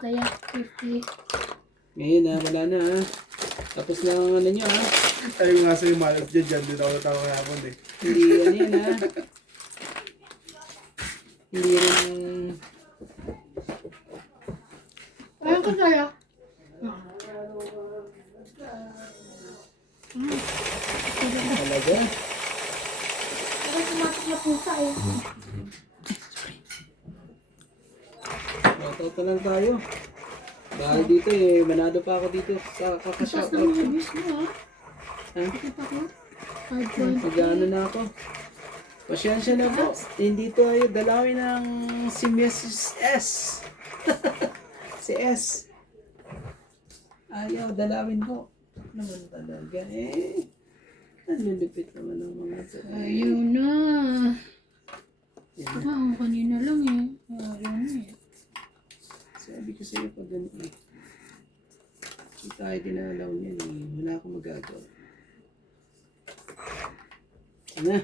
Kaya 50. Ngayon na, wala na ha. Tapos na ang ano nyo ha. Tayo nga sa'yo malas dyan din ako natawa kahapon eh. Hindi ano yan ha. Hindi rin... Ayun ko sa'yo. Talaga. Parang tumatak na pusa eh. Matata lang tayo. Dahil dito eh, manado pa ako dito sa Tapos kakashoutout. ng reviews mo Ha? Kita ko. 5.2. Mag-ano na ako. Pasyensya na po. Hindi tayo dalawin ng si Mrs. S. Si S. Ayaw, dalawin ko. Naman talaga eh. Ang lulupit naman ng mga ito. Ayun na. Yan. Ako kanina lang eh. Ayun na eh. Sabi ko sa'yo pag ganito eh. Hindi tayo dinalaw niyan eh. Wala akong magagawa. Na.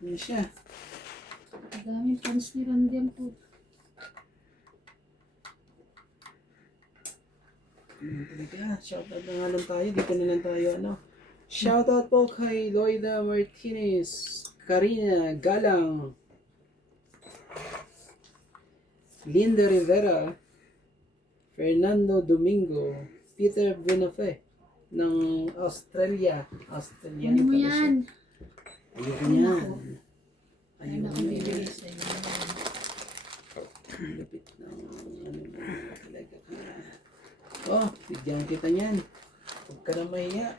Yan siya. Ang daming fans ni Randy po. Talaga, shoutout na nga lang tayo. Dito na lang tayo, ano. Shoutout po kay Loida Martinez, Karina Galang, Linda Rivera, Fernando Domingo, Peter Benafe ng Australia. Australian Ano mo pala siya. yan? Ayoko niyan. Ayun ako bibigay sa iyo. Lapit na ano mo talaga. Oh, bigyan kita niyan. Huwag ka na mahiya.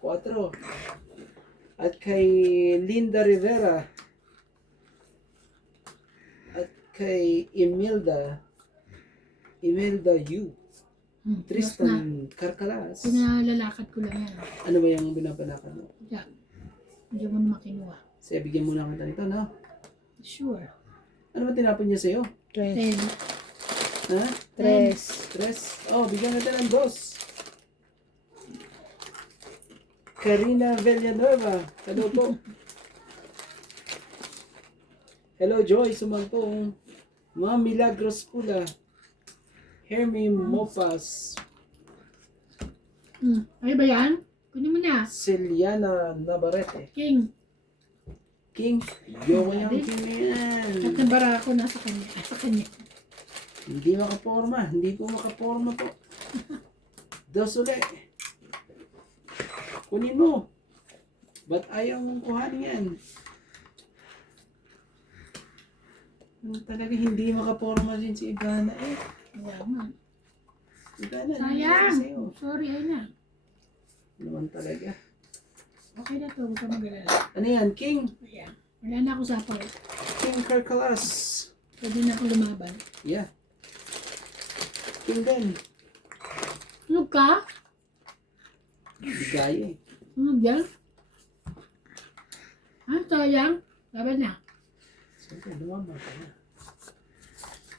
4. At kay Linda Rivera. At kay Imelda Yu. Tristan Carcalas. Pinalalakad ko lang yan. Ano ba yung binabalakad mo? Diyan. Hindi mo na makinuha. Sige, bigyan mo na kita nito, no? Sure. Ano ba tinapon niya sa'yo? 10. Ha? 3. Oh, bigyan natin ng 2. Karina Villanueva. Hello po. Hello Joy Sumantong. Ma'am Milagros Pula. Hermie Mopas. Ay ba yan? Kunin mo na. Celiana Navarrete. King. King. Yoko yung King na yan. At nabara ako nasa kanya. Sa kanya. Hindi makaporma. Hindi po makaporma po. 2 ulit. Kunin mo. Ba't ayaw mong kuhanin yan? Talaga hindi makaporma din si Igana eh. Kaya nga. Igana, Sayang. sa'yo. Sorry, ay na. Naman talaga. Okay na to. Huwag ka mag-alala. Ano yan? King? Ayan. Wala na ako sa pao. King Carcalas. Pwede na ako lumaban. Yeah. King din. Ano ka? Hindi kaya eh. Ano dyan? Ah, sayang. Laban na. Siyempre, lumama ka na.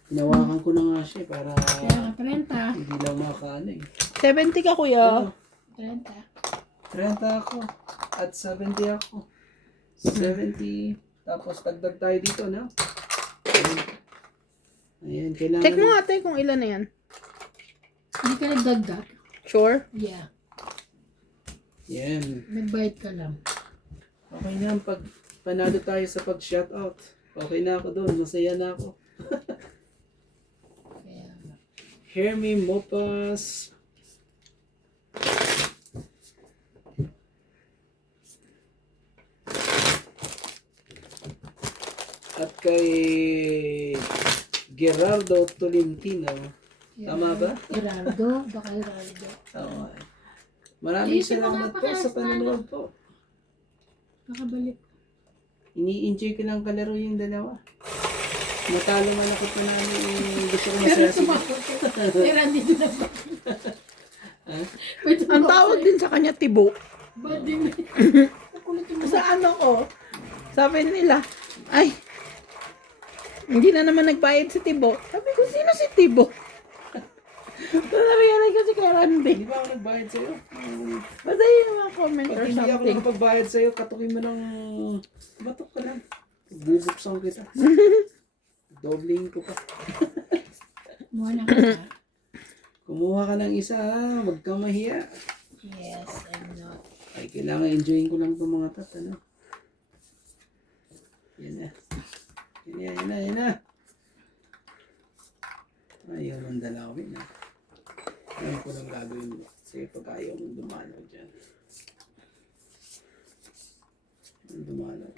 Hinawakan ko na nga siya para Kaya nga 30. hindi lang makaano eh. 70 ka, kuya. Ano? 30. 30 ako. At 70 ako. 70. Tapos tagdag tayo dito, no? Ayan, kailangan... Check mo ate kung ilan na yan. Hindi ka nagdagdag? Sure? Yeah. Yan. Nagbayad ka lang. Okay na, pag panalo tayo sa pag-shoutout. Okay na ako doon. Masaya na ako. Kaya nga. Hermie Mopas. At kay Gerardo Tolentino. Tama ba? Gerardo? Baka Gerardo. Oo. Maraming Ayusin mo salamat nga, po sa pakias na, panonood po. Nakabalik. Ini-enjoy ko lang kalaro yung dalawa. Matalo man ako pa namin gusto ko Pero masaya si sumakot ka. Si Randy doon na ba? Ang tawag din sa kanya, tibo. Bad din. Nakulit mo. Sa ano ko, sabi nila, ay, hindi na naman nagbayad si Tibo. Sabi ko, sino si Tibo? Na-realize ko si Kuya Randy. Hindi ba ako nagbayad sa'yo? Basta yun yung mga comment Pag or hindi ako something. nakapagbayad sa'yo, katukin mo ng batok ka lang. Bubuksan kita. Dobling ko pa. Kumuha na ka. Kumuha ka ng isa ha. Huwag kang mahiya. Yes, I'm not. Ay, kailangan enjoyin ko lang itong mga tat, ano? Yan na. Yan na. Ayaw ng dalawin, ha? Alam ko lang gagawin mo. Sige, pag ayaw mong dumalaw dyan. Dumalaw.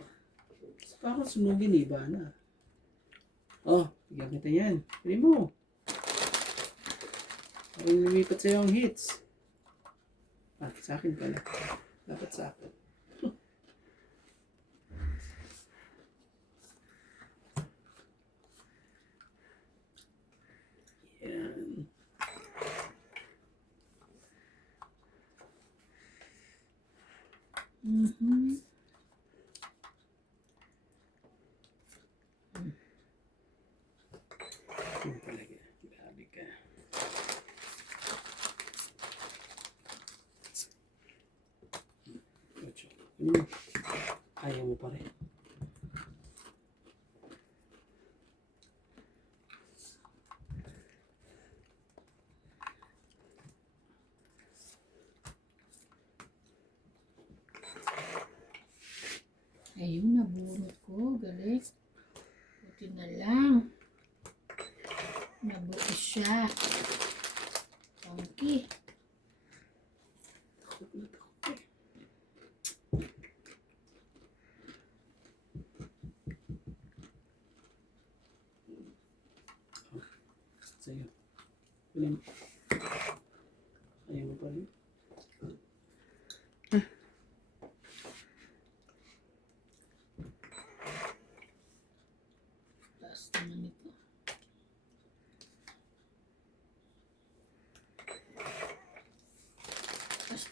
Parang sunugin, iba na. Oh, bigyan kita yan. Pili mo. Parang lumipat sa'yo ang hits. Ah, sa akin pala. Dapat sa akin. Yan. Mhm. Yan talaga. Grabe ka. Ocho. Ayaw mo pa rin. Ayun, nabunot ko. Galing. Buti na lang. Nabuo siya. Funky. Sa'yo. Walang. Ayaw mo pa rin. Taas naman ito. Taas.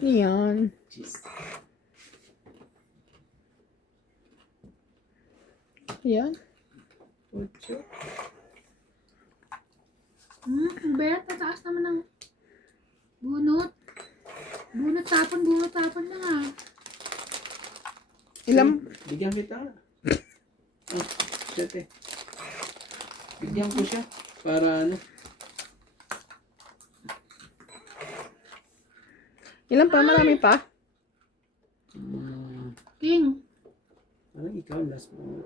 Yan. Jeez. Yan. Ocho. Bet, pataas naman ng bunot. Bunot tapon na nga. Ilang? Bigyan kita. Oh, siyete. Bigyan ko siya. Para ano. Ilan pa? Marami pa? King. Parang ikaw last mo.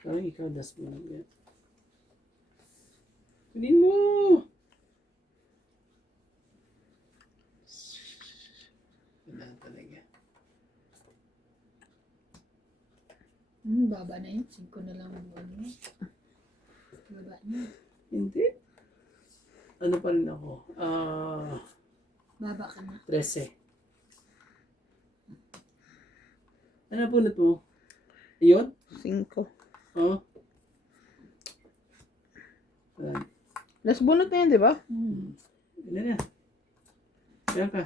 Parang ikaw last mo. Kunin mo! Wala talaga. Baba na yun. 5 na lang ang buwan mo. Baba niya. Hindi. Ano pa rin ako? Baba ka na. 13. Ano punot mo? Iyon? 5. Oo. Wala. Last bunot na yan, di ba? Ilan na? Ilan ka?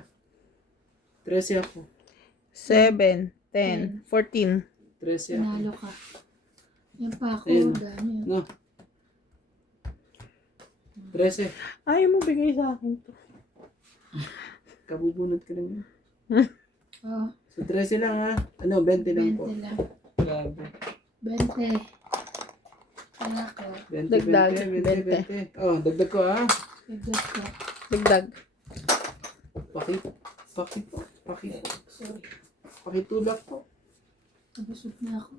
13 ako. 7, 10, 14. 13 ako. Panalo ka. Yan pa ako. Ayun. Dami. No. 13. Ayaw mo bigay sa akin to. Kabubunot ka lang yun. Oh, So 13 lang ha. Ano, 20 lang 20 po. lang. Grabe. 20. Kaya ako. 20, Dagdag, 20. Oh, dagdag ko ha. Pagod ko. Dagdag. Sorry. Pakitulak po. Nabusog na ako.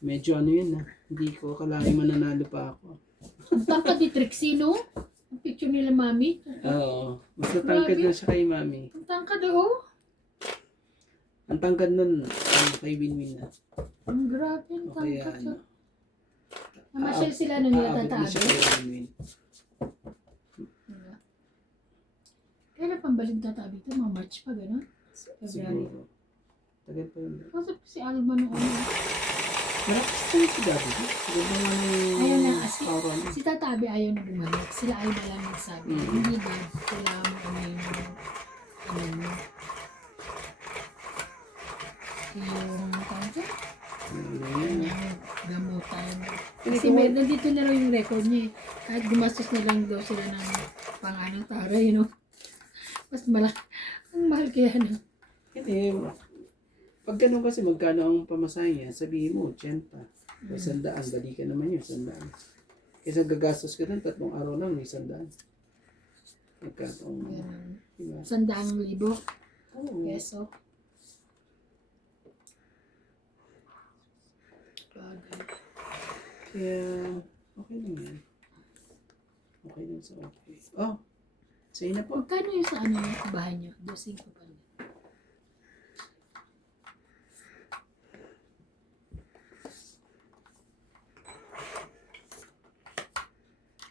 Medyo ano yun ha. Hindi ko akalain mananalo pa ako. Ang tangkad ni Trixie, no? Ang picture nila, mami. Oo. Mas natangkad na siya kay mami. Ang tangkad, oh. Ang tangkad nun, kay Winwin na. Ang grabe, ang O kaya tangkad. ano. Namasyal sila nung nila aabot na siya tatabi. kay Winwin. Diba? Kailan pambaling tatabi ito? Mga March pa, gano'n? February. Siguro. Tagal pa yun. Kasi si Alma nung ano. Malakas tayo si Gabi. Siguro nga Ayaw na, ng power. si Tatabi ayaw na bumalik. Sila Alma lang nagsabi. Hindi ba? Kailangan mo ano yung mo. Yung tawag ko? Ayan. Gamutan. Hindi Kasi ko- nandito na raw yung record niya eh. Kahit gumastos na lang daw sila ng panganang taray, no? Mas malaki. Ang mahal kaya na. Hindi. Pag ganun kasi magkano ang pamasahe niya, sabihin mo, 80. O 100. Bali ka naman yun, 100. Kaysa gagastos ka doon, 3 araw lang, may 100. Magkano. Ganun. Diba? 100,000 Oo. peso. Bagay. Kaya, okay lang yan. Okay lang sa okay. Oh, sa'yo na po. Magkano yung sa ano yung bahay niyo? 2.5 pa rin.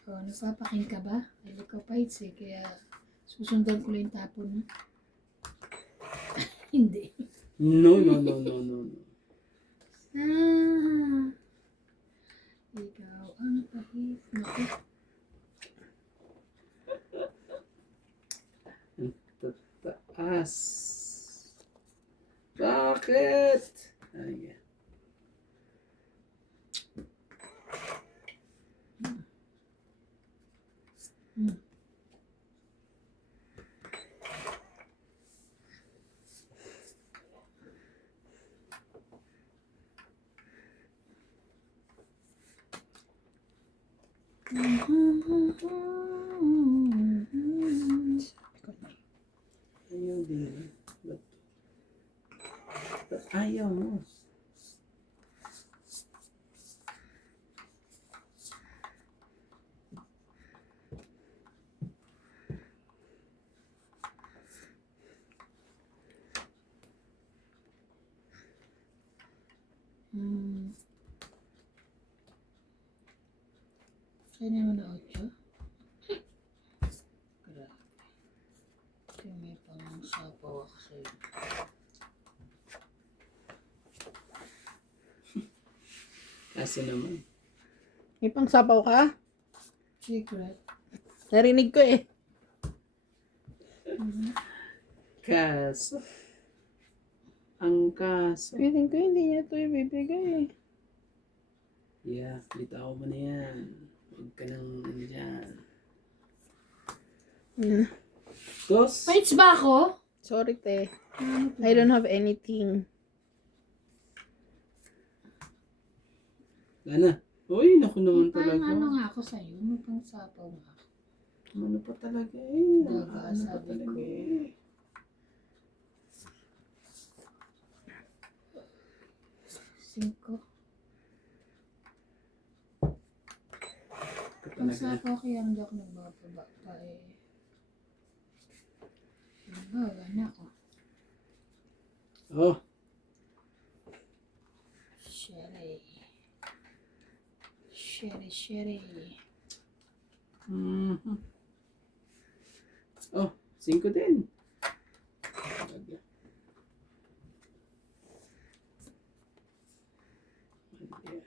Oh, nagpapaking ka ba? Ay, ka pa eh. Kaya susundan ko lang yung tapon mo. Hindi. No. Ah, ikaw ang pahit. Naku. Taas. Bakit? Ay, ayaw din. Ba't ayaw mo? Kaya naman na 8. Grabe. Kaya may pang sapaw ako sa'yo. Kasi naman. May pang sapaw ka? Secret. Narinig ko eh. Kaso. Ang kaso. Feeling ko hindi niya ito ibibigay eh. Yeah, bitaw mo na yan. Huwag ka nang ano dyan. Dos. Fights ba ako? Sorry te. I don't have anything. Lana. Uy, naku naman Parang talaga. ano nga ako sa'yo. May pang sapaw nga ako. Ano pa talaga eh. Daga, Ano pa sabi talaga ko. eh. Cinco. Ito Pang talaga. sapaw kaya hindi ako nagbababa pa eh. Baga na ako. Oh, Sherry. Sherry. mhm. Oh, 5 din. Talaga. Yeah.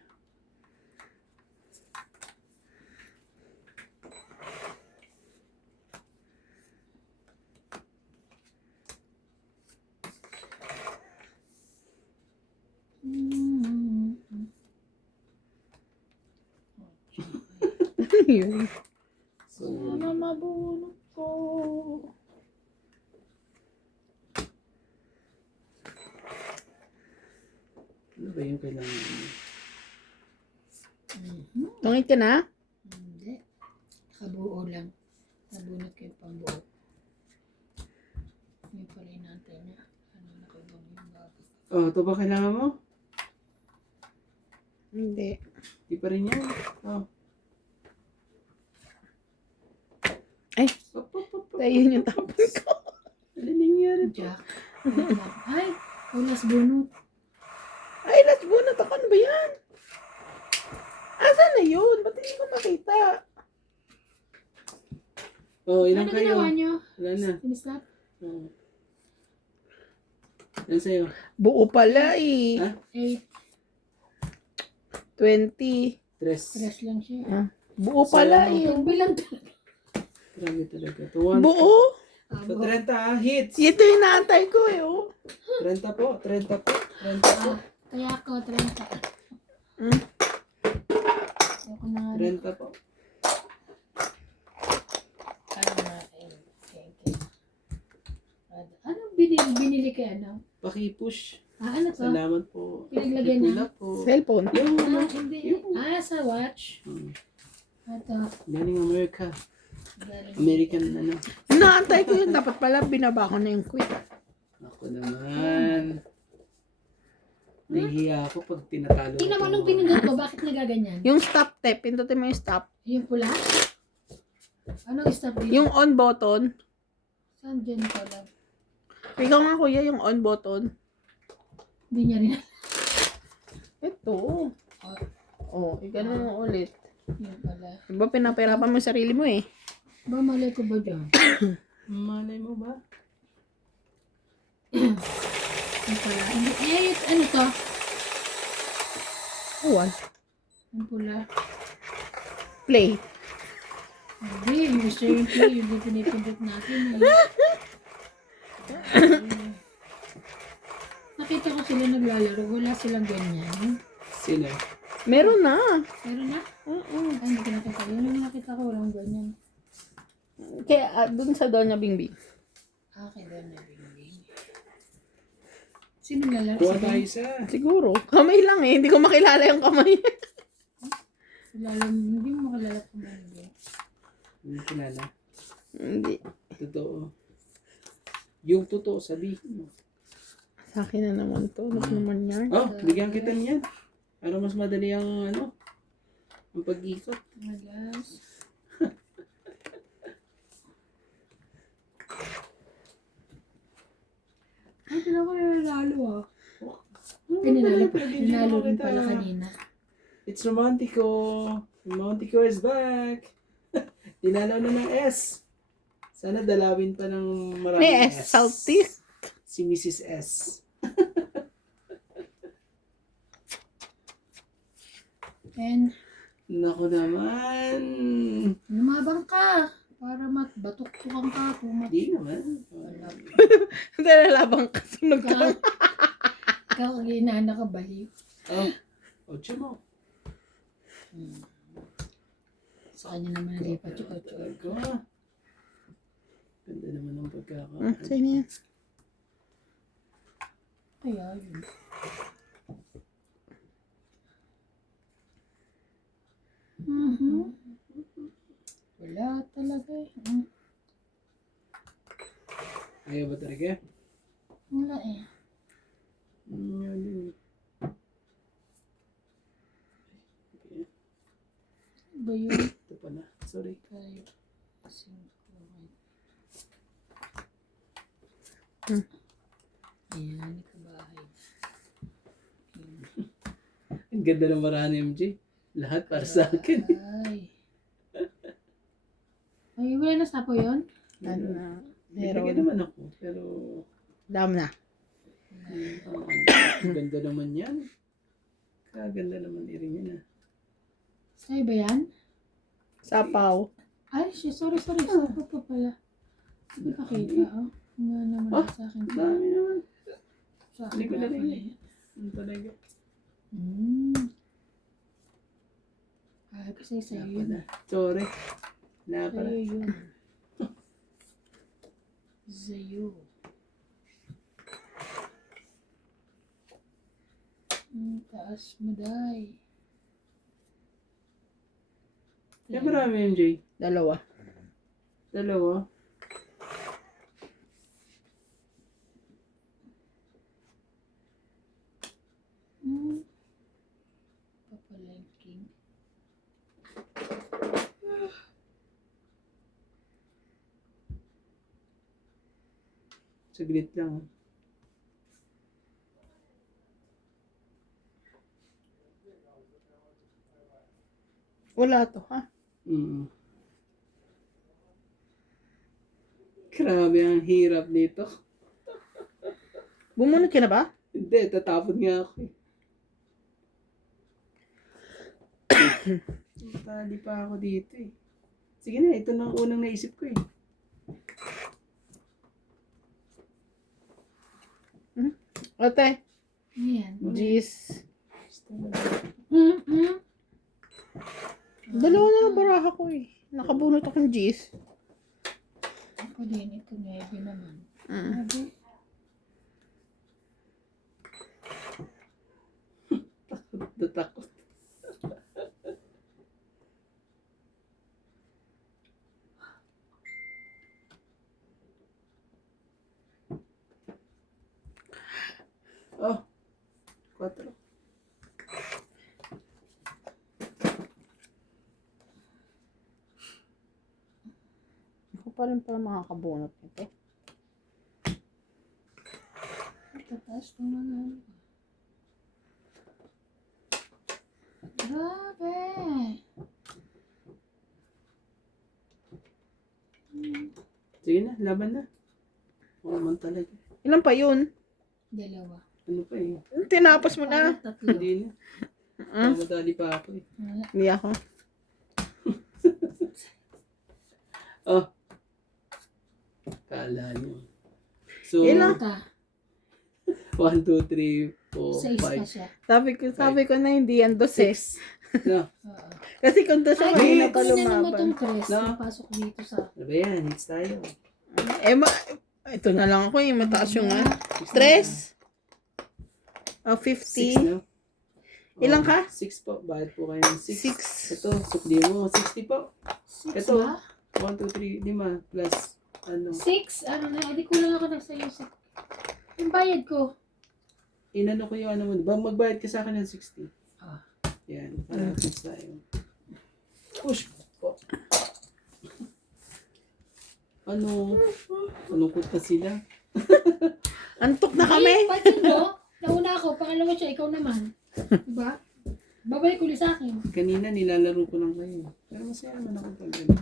Yun. So, Sana mabunot ko. ano ba yung kailangan mo? Tungit ka na? Hindi. Kabuo lang. Nabunot ko yung pambuo. Yung pala yung natin niya. Ano nakabang yung bago. Oh, ito ba kailangan mo? Hindi. Di pa rin yan. Oh. Ay, Op. ayun yung tapon ko. Ano nangyari? Jack. Wait lang. Ay! Ulas bunot. Ay, last bunot ako. Ano ba yan? Asan na yun? Ba't hindi ko makita? Oh, ilan Ano kayo? ginawa niyo? Wala na. Sinistop? Oh. Yan sa'yo. Buo pala eh. Ha? 8. 20. Tres. Stress lang siya. Ah, buo pala eh. Yung bilang talaga. Grabe talaga. Tuwan. Buo? So, 30 hits. Ito yung naantay ko eh. Oh. 30 po. 30 po. 30 po. Kaya ako, 30. Hmm. Ako na nga. 30 po. Ano na, thank you. binili kay ano? Paki-push. Ano to? Salamat po. Pinaglagyan Ipula niya? po. Cellphone. Yung ano? Hindi. Sa watch. Hmm. Ito. Galing America. Galing. American ano. Inaantay ko yun. Dapat pala binaba ko na yung quit. Ako naman. Nahihiya ako pag tinatalo. Tingnan mo ko. nung pinindot ko, bakit nagaganyan? Yung stop tape. Pindutin mo yung stop. Yung pula? Anong stop dito? Yung on button. Saan dyan pala? Ikaw nga kuya, yung on button. Hindi niya rin. Ito. Oh, igano mo ulit. Yung pala. Diba pinapahirapan mo yung sarili mo eh. Ba, mali ko ba dyan? Malay mo ba? Yung pala. Ano to? Uwan. Yung pula. Play. Hindi, yung gusto yung play, yung pinipindot natin. Nakita ko sila naglalaro, wala silang ganyan. Sino? Meron na. Meron na? Oo. Ay, hindi ko nakita. Yun ang nakita ko, walang ganyan. Kaya dun sa Doña Bingbing. Okay, doon na binigay. Sino lalaro? Kuha tayo isa. Siguro. Kamay lang eh. Hindi ko makilala yung kamay. Hindi mo makalala kung ano yun. Hindi kilala. Hindi. Totoo. Yung totoo, sabihin mo. Sa akin na naman to. Ano naman yan? Oh, bigyan kita niyan. Para mas madali ang ano, ang pag-ikot. Malas. Ay, tinan ko yung nanalo ah. Nanalo rin pala kanina. It's Romantico. Romantico is back. Dinalo na ng S. Sana dalawin pa ng maraming May S. salty. Si Mrs. S. And, Nako naman. lumabang ka. Para batuktukan ka. Di naman. Dalalabang kasunog ka. Ikaw, ginana ka baliw. Oh, ocho mo. Sa kanya naman nalipat yung ocho. Talaga. Ganda naman ng pagkakaano. Sino yan? Kaya yun. Wala talaga eh. Ayaw ba talaga? Wala eh. Yan din. Ba yun? Ito pala. Sorry. Kayo. Ayan, ikabahay. Ang ganda ng marami, MJ. Lahat para sa akin. Ay. Ay, wala na sa po yun? Ano na? Bigyan Meron. naman ako. Pero, Dam na. ang ganda naman yan. Kaganda naman rin yan ah. Sa'yo ba yan? Sapaw. Ay, sorry. Sa po pa pala. Hindi pa kita, oh. Nga naman Oh, sa akin. Dami naman. Sa Hindi akin ko nga na pala rin. yan. Ano talaga? Ay, kasi sa'yo yun. Napala. Sorry. Napala. Sa'yo yun. Sa'yo. Taas mo, day. Kaya marami, MJ. Dalawa. Dalawa. Papalengking. Saglit lang. ah. Wala to, ha? Mm. Grabe ang hirap nito. Bumunod ka na ba? Hindi, tatapon nga ako eh. Tali pa ako dito eh. Sige na, ito na ang unang naisip ko eh. Ate. Ayan. Jeez. Mm-mm. Dalawa na lang baraha ko eh. Nakabunot akong jeez. Ako din, ito 9 naman. Mm. Sabi, Oh, 4. Ako pa rin pala makakabunot nito. Tataas ng mga ano. Grabe. Sige na, laban na. Oo naman talaga. Ilan pa yun? Dalawa. Ano pa eh? Tinapos mo na. Parang tatlo. Hindi na. Madali pa ako eh. Wala. Hindi ako. Oh. Kala nyo. So, Ilan? Ta, 1, 2, 3, 4, 6 pa 5. siya. Sabi ko na hindi yan 12. No. Oo. Kasi kung doon siya Ay, mahina hindi ka na naman itong lumaban. tres. No. Napasok dito sa... Ano ba yan? Hits tayo. Ito na lang ako yung mataas yung Ah, 3. Oh, 6 50. no? Ilang ka? 6 po. Bayad po kayo ng 6. 6. Ito, sukli mo. 60 po. Six Ito. ba? 1, 2, 3, 5. Plus, ano. 6? Ano na? Edi kulang ako ng sa'yo. Yung bayad ko. Inano ko yung ano mo. Magbayad ka sa akin ng 60. Ah. Yan. Para hits tayo. Push po. Ano? Malungkot na sila. Antok na kami. Ay, pansin mo? Nauna ako, pangalawa siya, ikaw naman. Diba? Babalik ulit sa akin. Kanina nilalaro ko lang kayo. Pero masaya naman ako pag ano.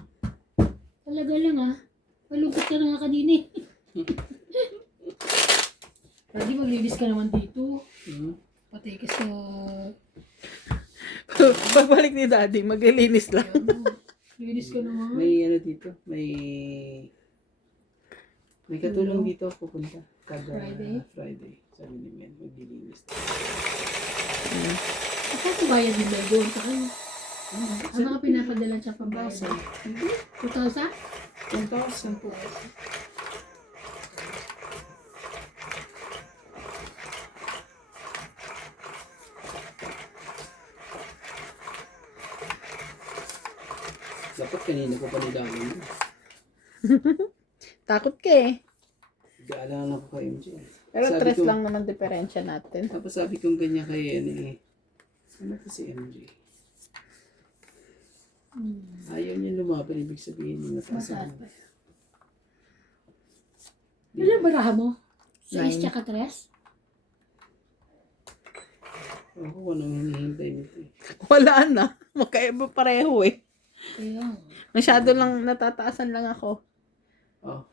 Talaga lang ah. Malungkot ka na nga kanina eh. Lagi maglilis ka naman dito. Hmm? Patay ka sa... Pagbalik ni Daddy, maglilinis lang. Linis ka naman. May ano dito, may katulong dito pupunta kada Friday? Friday. Sabi ni Men, maglilinis. Saan si bayad din ba doon? Sa kanya? Ang mga pinapadala siya pambayad. 2,000? 1,000 po. Dapat kanina ko pa nilaman mo. Takot ka eh. Gaalangan ako kay MJ. Pero Sabi 3 ko- lang naman diferensya natin. Tapos sabi kong ganyan kay ano eh. Ano to si MJ? Ayaw niya lumaban, ibig sabihin niya mataas Mataas ang- pa. Ilan baraha mo? 6 Nine. tsaka 3? Ako kung anong hinihintay nito eh. Wala na. Magkaiba pareho eh. Kaya. Masyado lang natataasan lang ako. Oh.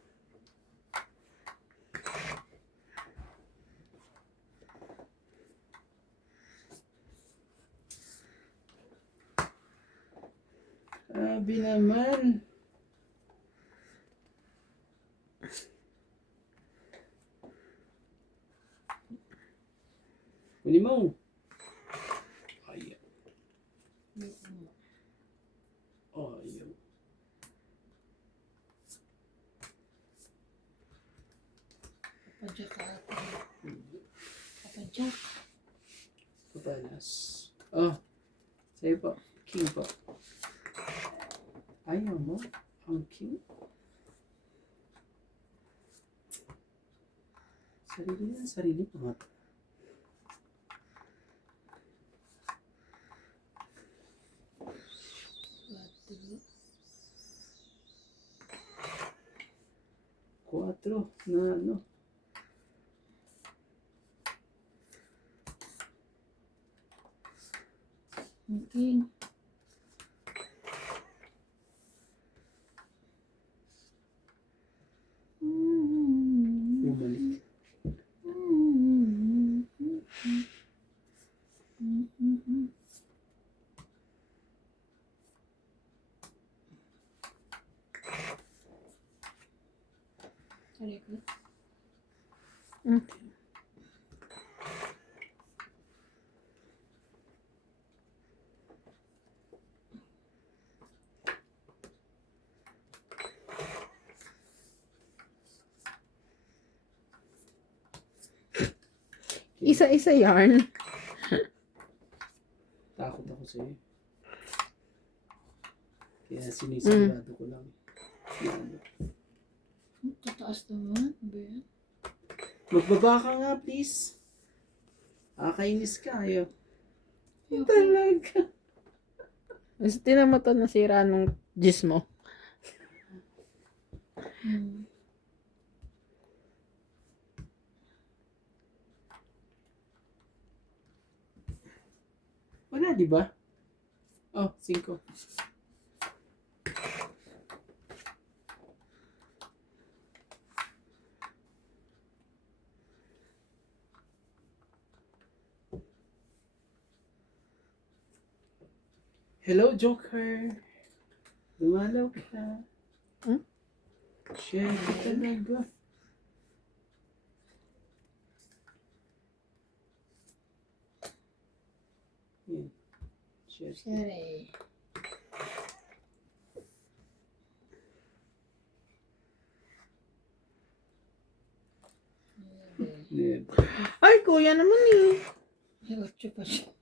Sabi naman. Kunin mo. Ayaw. Ayaw. Kapadyak ka ata. Kapadyak. Kapanas. Oh. Sa'yo po. King po. Ayaw mo? Ang king? Sarili pa nga. Quatro na ano. Okay. Bumalik. Sorry ko. Isa-isa yarn. Takot ako sa'yo. Kaya sinisigurado ko lang. Yan. Tataas naman. Ba yan? Magbaba ka nga, please. Kainis ka, ayaw. Okay. Talaga. Mas tinan mo to nasira nung gis mo. Hmm. Wala, di ba? Oh, 5. Hello, Joker. Dumalaw ka. Hmm? Share ka talaga. Yan. Share. Sorry. Yan. Ay, kuya naman eh. May 8 pa siya.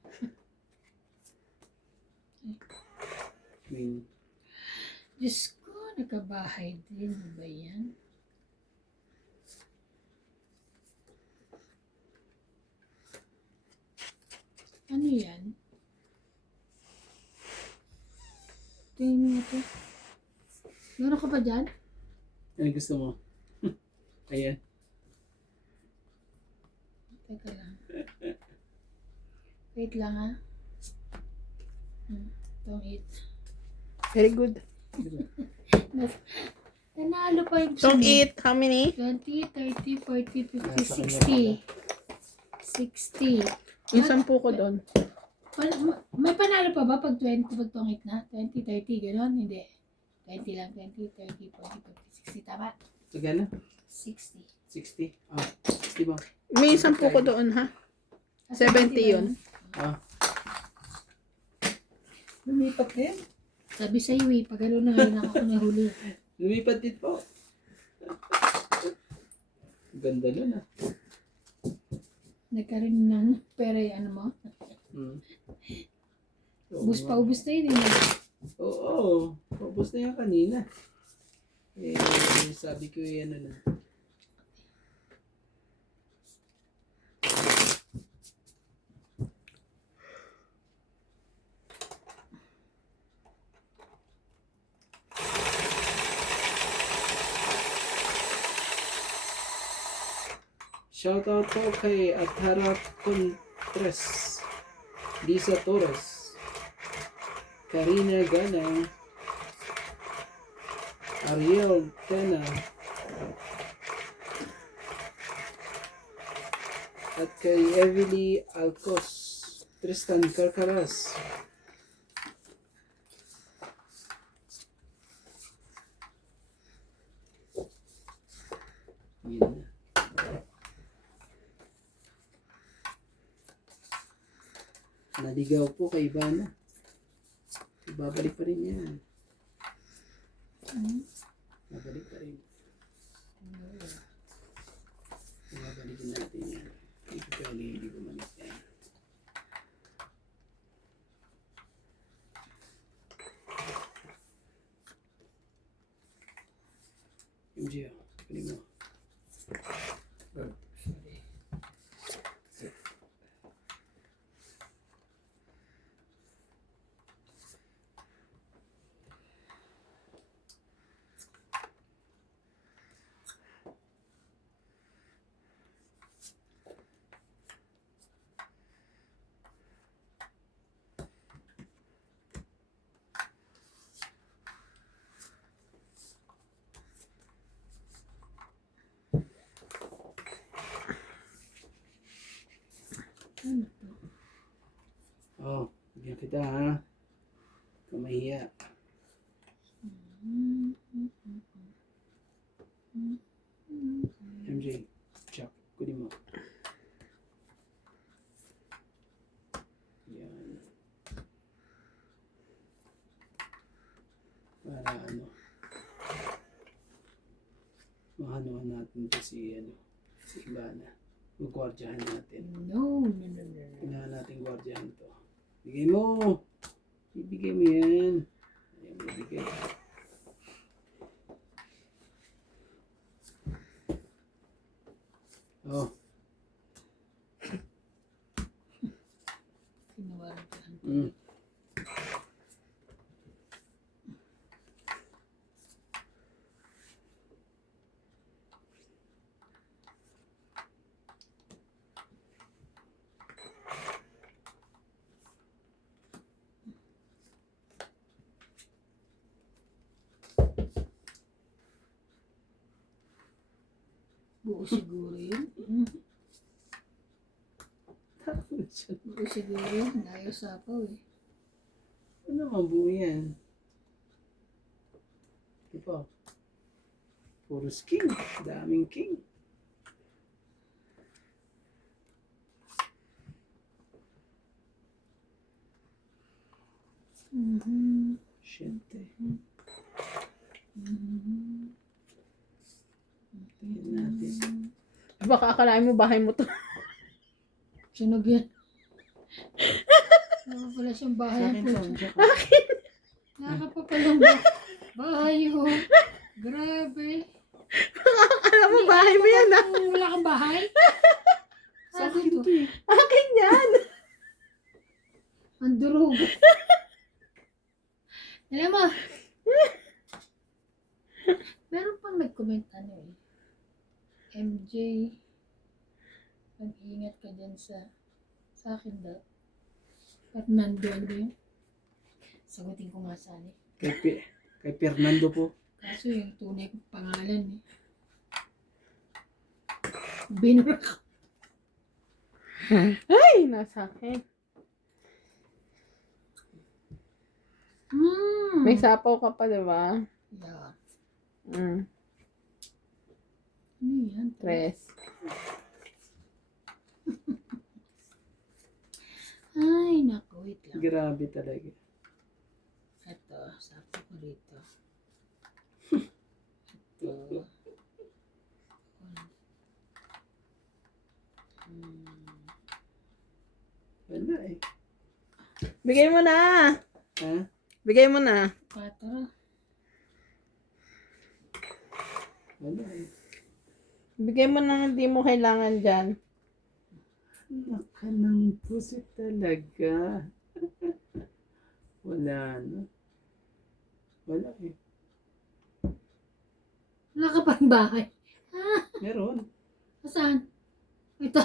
Queen. Diyos ko, nakabahay din. Ano ba yan? Ano yan? Tingin mo ito. Meron ka pa dyan? Ano gusto mo? Ayan. Teka lang. Wait lang ha. Itong 8. Very good. Nanalo pa yung Don't sunod. eat. How many? 20, 30, 40, 50, Nasa kanya 60. 60. Yung 10 ko doon. May panalo pa ba pag 20, pag tungit na? 20, 30, gano'n? Hindi. 20 lang, 20, 30, 40, 50, 60. Tama? Tagala? 60. 60. 60 ba? May 10 ko doon ha. 70 yun. Ah. Lumipat din. Sabi sa iyo pag gano'n na ngayon ako nahuli. Lumipat din po. Ganda nun ah. Nagkaroon ng pera yung ano mo. Ubus pa, ubus na yun. Oo. Ubus na yan kanina. Sabi ko yan na. Shoutout po kay Atara Contres, Lisa Torres, Karina Ganang, Ariel Tena, at kay Evely Alcos, Tristan Carcaras. Yun na. Naligaw po kay Ivana. Babalik pa rin yan. Babalik pa rin. Babalikin natin yan. Hindi bumalik yan. MJ, kunin mo. Oh, bigyan kita ha. Kamahiya. MJ, Chuck, kunin mo. Yan. Para ano. Mahanuhan natin to si Ivana. Magwardyahan natin. No. Kailangan natin gwardyahan to. Bigay mo! Ibigay mo yan. Ayan, ibigay. Oh. Buo siguro yun. Buo siguro yun. Layo sapaw eh. Ano ang buo yan? Diba? Puros king. Daming king. Siyente. Tingnan natin. Baka akalain mo bahay mo to. Sunog yan. Nakapala siyang bahay Sa ng akin puso. to. Diyan ka. Nakapapalang bahay ho. Grabe. Alam mo bahay mo yan ah. Wala kang bahay? Sa Sabi akin ko, to eh. Akin yan. ang durog. Alam mo, meron pang nag-comment ano eh. MJ, mag-iingat ka dyan sa akin daw. Fernando, ano ba yun? Sagutin ko nga sana eh. Kay Fernando po. Kaso yung tunay kong pangalan eh. Binura ko. Ay, nasa akin. May sapaw ka pa, diba? Yeah. Mm. Ano yan? 3. Ay, naku, wait lang. Grabe talaga. Ito, sapo ko rito. Ito. Wala eh. Bigay mo na. Ha? Bigay mo na. 4. Wala eh. Bigay mo na hindi mo kailangan dyan. Naka ng pusit talaga. Wala na. Wala eh. Wala ka pang bahay. Meron. Saan? Ito.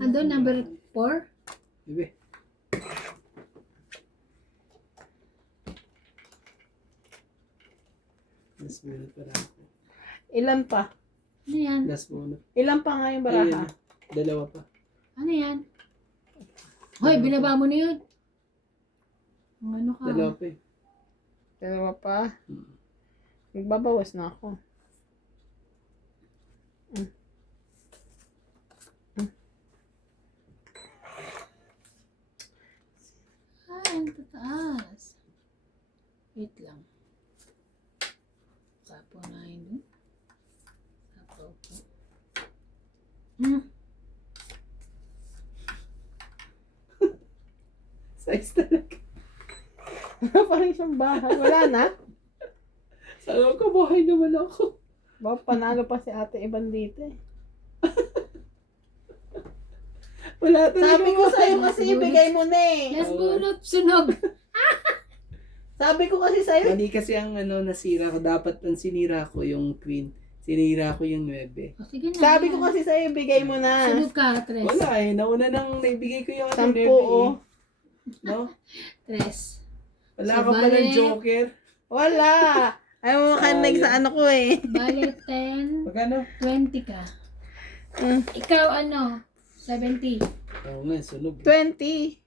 Ando, number 4? Bebe. Last bunot pa lang ako. Ilan pa? Ano yan? Last bunot. Ilan pa nga yung baraha? Ayun. Dalawa pa. Ano yan? Hoy, binaba mo na yun. Ang ano ka? Dalawa pa eh. Dalawa pa. Hmm. Magbabawas na ako. Ay, ang tataas. Wait lang. Sapo na yun dun. Sapo po. Size talaga. Parang siyang bahay. Wala na. Sabi ko, bahay naman ako. Ba, panalo pa si ate Iban dito eh. Wala talaga. Sabi ko sa'yo Last kasi bunot. ibigay mo na eh. Last bunot, sunog. Sabi ko kasi sa'yo. Mali kasi ang nasira ko. Dapat ang sinira ko yung queen. Sinira ko yung 9. O, sige na. Sabi ko kasi sa'yo ibigay mo na. Sunog ka, 3. Wala eh. Nauna nang naibigay ko yung 10 9 oh. No? 3. Wala So, ka pa ng bale- joker. Wala. Ayaw mo kanig sa ano ko eh. Bale, 10. Magkano? 20 ka. Mm. Ikaw, ano? 70. Oo nga, sunog. 20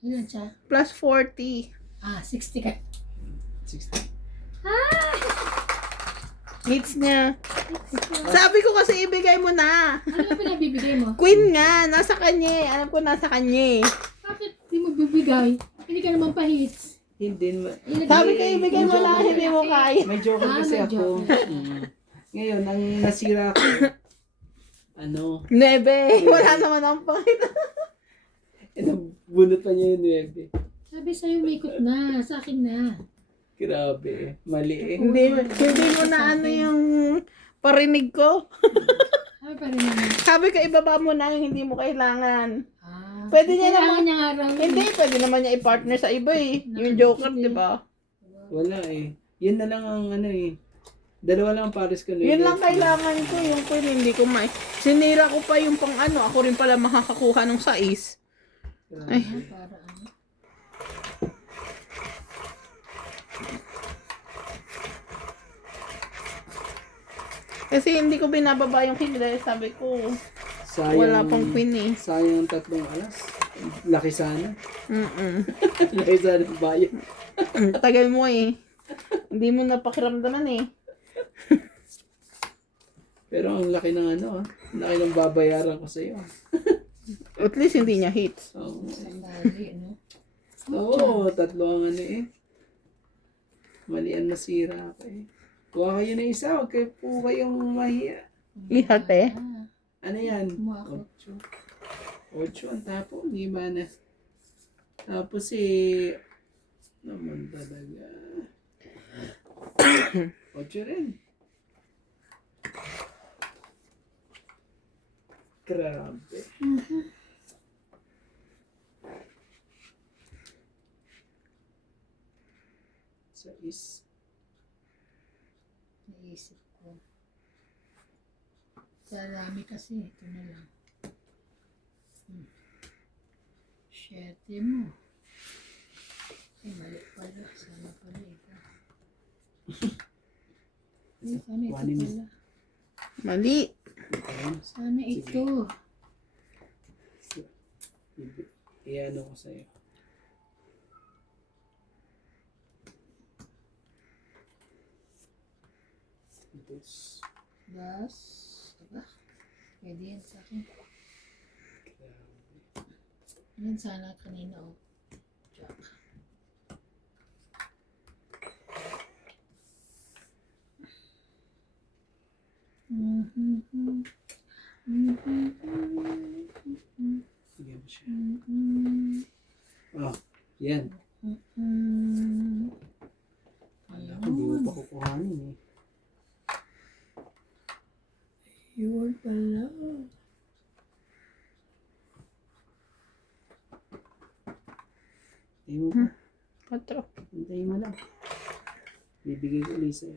Ilan siya? plus 40. 60 ka. 60. Hits niya. Sabi ko kasi ibigay mo na. Ano yung pinabibigay mo? Queen nga. Nasa kanya eh. Alam ko nasa kanya eh. Bakit di mo bibigay? Hindi ka naman pa-hits. Hindi. Sabi ko ibigay mo na hindi mo kaya. May joker Ah, kasi may ako. joker. Ngayon, ang nasira ko, 9. Wala naman ang pakita. bunot pa niya yung 9. Sabi sa'yo, may ikot na. Sa akin na. Grabe. Mali eh. Hindi mo na ano yung parinig ko. Sabi pa rin naman. Sabi ko ibaba mo na yung hindi mo kailangan. Pwede Pwede niya kailangan naman. niya araw. Hindi, pwede naman niya i-partner sa iba eh. Yung Joker, di ba? Wala eh. Yun na lang ang eh. Dalawa lang ang pares ko. Yun lang kailangan ko. Yung queen, hindi ko sinira ko pa yung pang ano. Ako rin pala makakakuha ng sais. Ay. Para ano. Kasi hindi ko binababa yung king dahil sabi ko, wala pang queen eh. Sayang 3 alas. Laki sana. Mm-mm. Laki sana ng bayan. Tagal mo eh. Hindi mo napakiramdaman eh. Pero ang laki ng ano, ang laki ng babayaran ko sa iyo. At least hindi niya hits. Oo. Sandali, no? Oo, 3 ang ano eh. Malian nasira ka eh. Kuha kayo ng isa, huwag kayo po kayong mahiya. Ihate. Ano yan? Kumuha ako. 8 ang tapo, di ba na? Tapos eh, naman talaga. 8 rin. Grabe. Sais. Naisip ko. Sa dami kasi, ito na lang. Siyete mo. Ay, mali pala. Sana pala ito. Ay, sana ito Kuhanin mo. pala. Mali. Sana ito. Iano ko sa'yo. Tapos, Das. Aba. Pwede yan sa akin. Yan sana kanina, oh. Jack. sige mo siya. Oh, yan. Kala ko di mo pa kukuhanin eh. Yun pala. Hintayin mo pa. 4. Hintayin mo lang. Bibigay ko ulit sa'yo.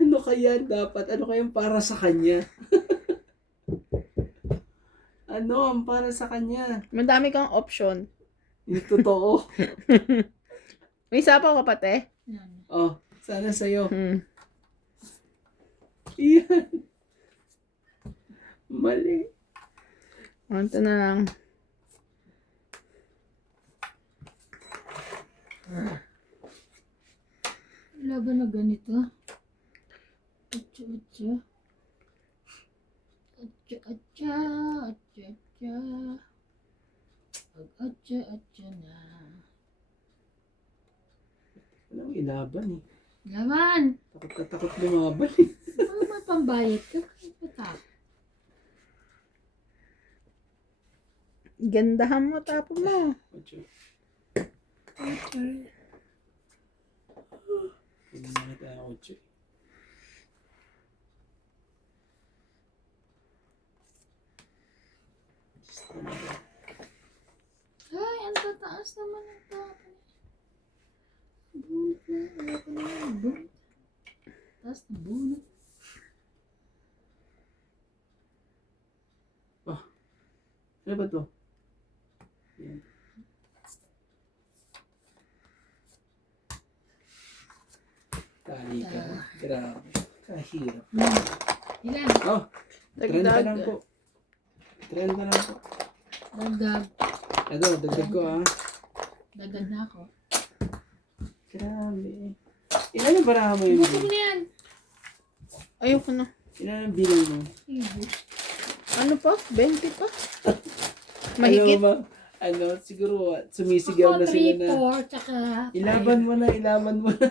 Ano kaya dapat? Ano kayang para sa kanya? Ano ang para sa kanya? Madami kang option. Yung totoo. May isa pa kapate. Yan. Oh, sana sa'yo. Hmm. Iyan. Mali. Ito na lang. Wala ba na ganito? Atcha, atcha. Atcha, atcha. Atcha, atcha. Pag-atcha, atcha na. Walang ilaban eh. Laman! Takot na takot lumaban eh. Ano may pambayad ka? Pata. Gandahan mo tapo mo. Ocho. Atcha. Hindi na kita ocho. Ay, ang tataas naman ng tapo. Bunot na. Wala ko naman. Bunot. Taas na bunot. Ano ba to? Yan. Tali ka. Grabe. Kahirap. Ilan? Oh, 30 Dagdag. lang po. 30 lang po. Dagdag. Ito, dagdag ko ah. Dagdag na ako. Grabe. Ilan ang baraha mo yun? Busog na yan. Ayoko na. Ilan ang bilang mo? Ano pa? 20 pa? Alam Mahigit. mo ba? Ano, siguro sumisigaw Ako, na sila 3, na. 4, tsaka Ilaban mo na, ilaban mo na.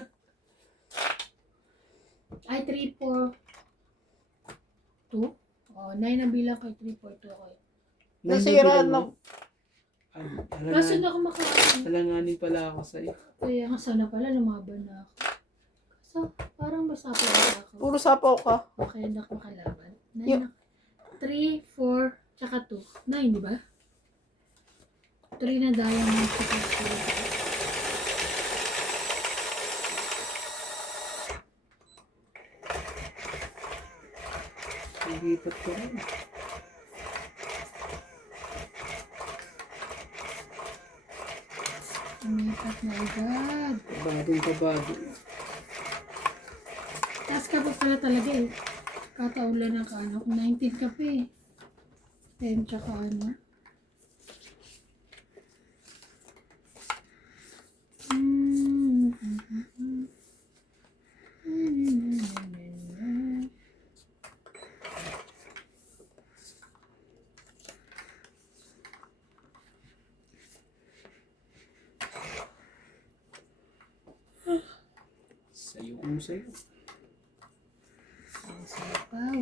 5. Ay, 3, 4, 2. Oh, 9 ang bilang ko. 3, 4, 2 ako. Nasira na. Kaso na ako makakain. Talanganin pala ako sa'yo. Kaya nga sana pala lumaban na ako. Kaso parang basta pa ako. Puro sapaw ka. O kaya na ako makalaban. Yo. 3, 4, tsaka 2. 9, di ba? 3 na diamond tsaka 2. Nagipat ko rin. Umipat na agad. Kabado. Taas ka pa pala talaga eh. Kataulan ng kaano. 19 ka pa eh. 10 tsaka ano. Sayo kung sayo. Ang sapaw.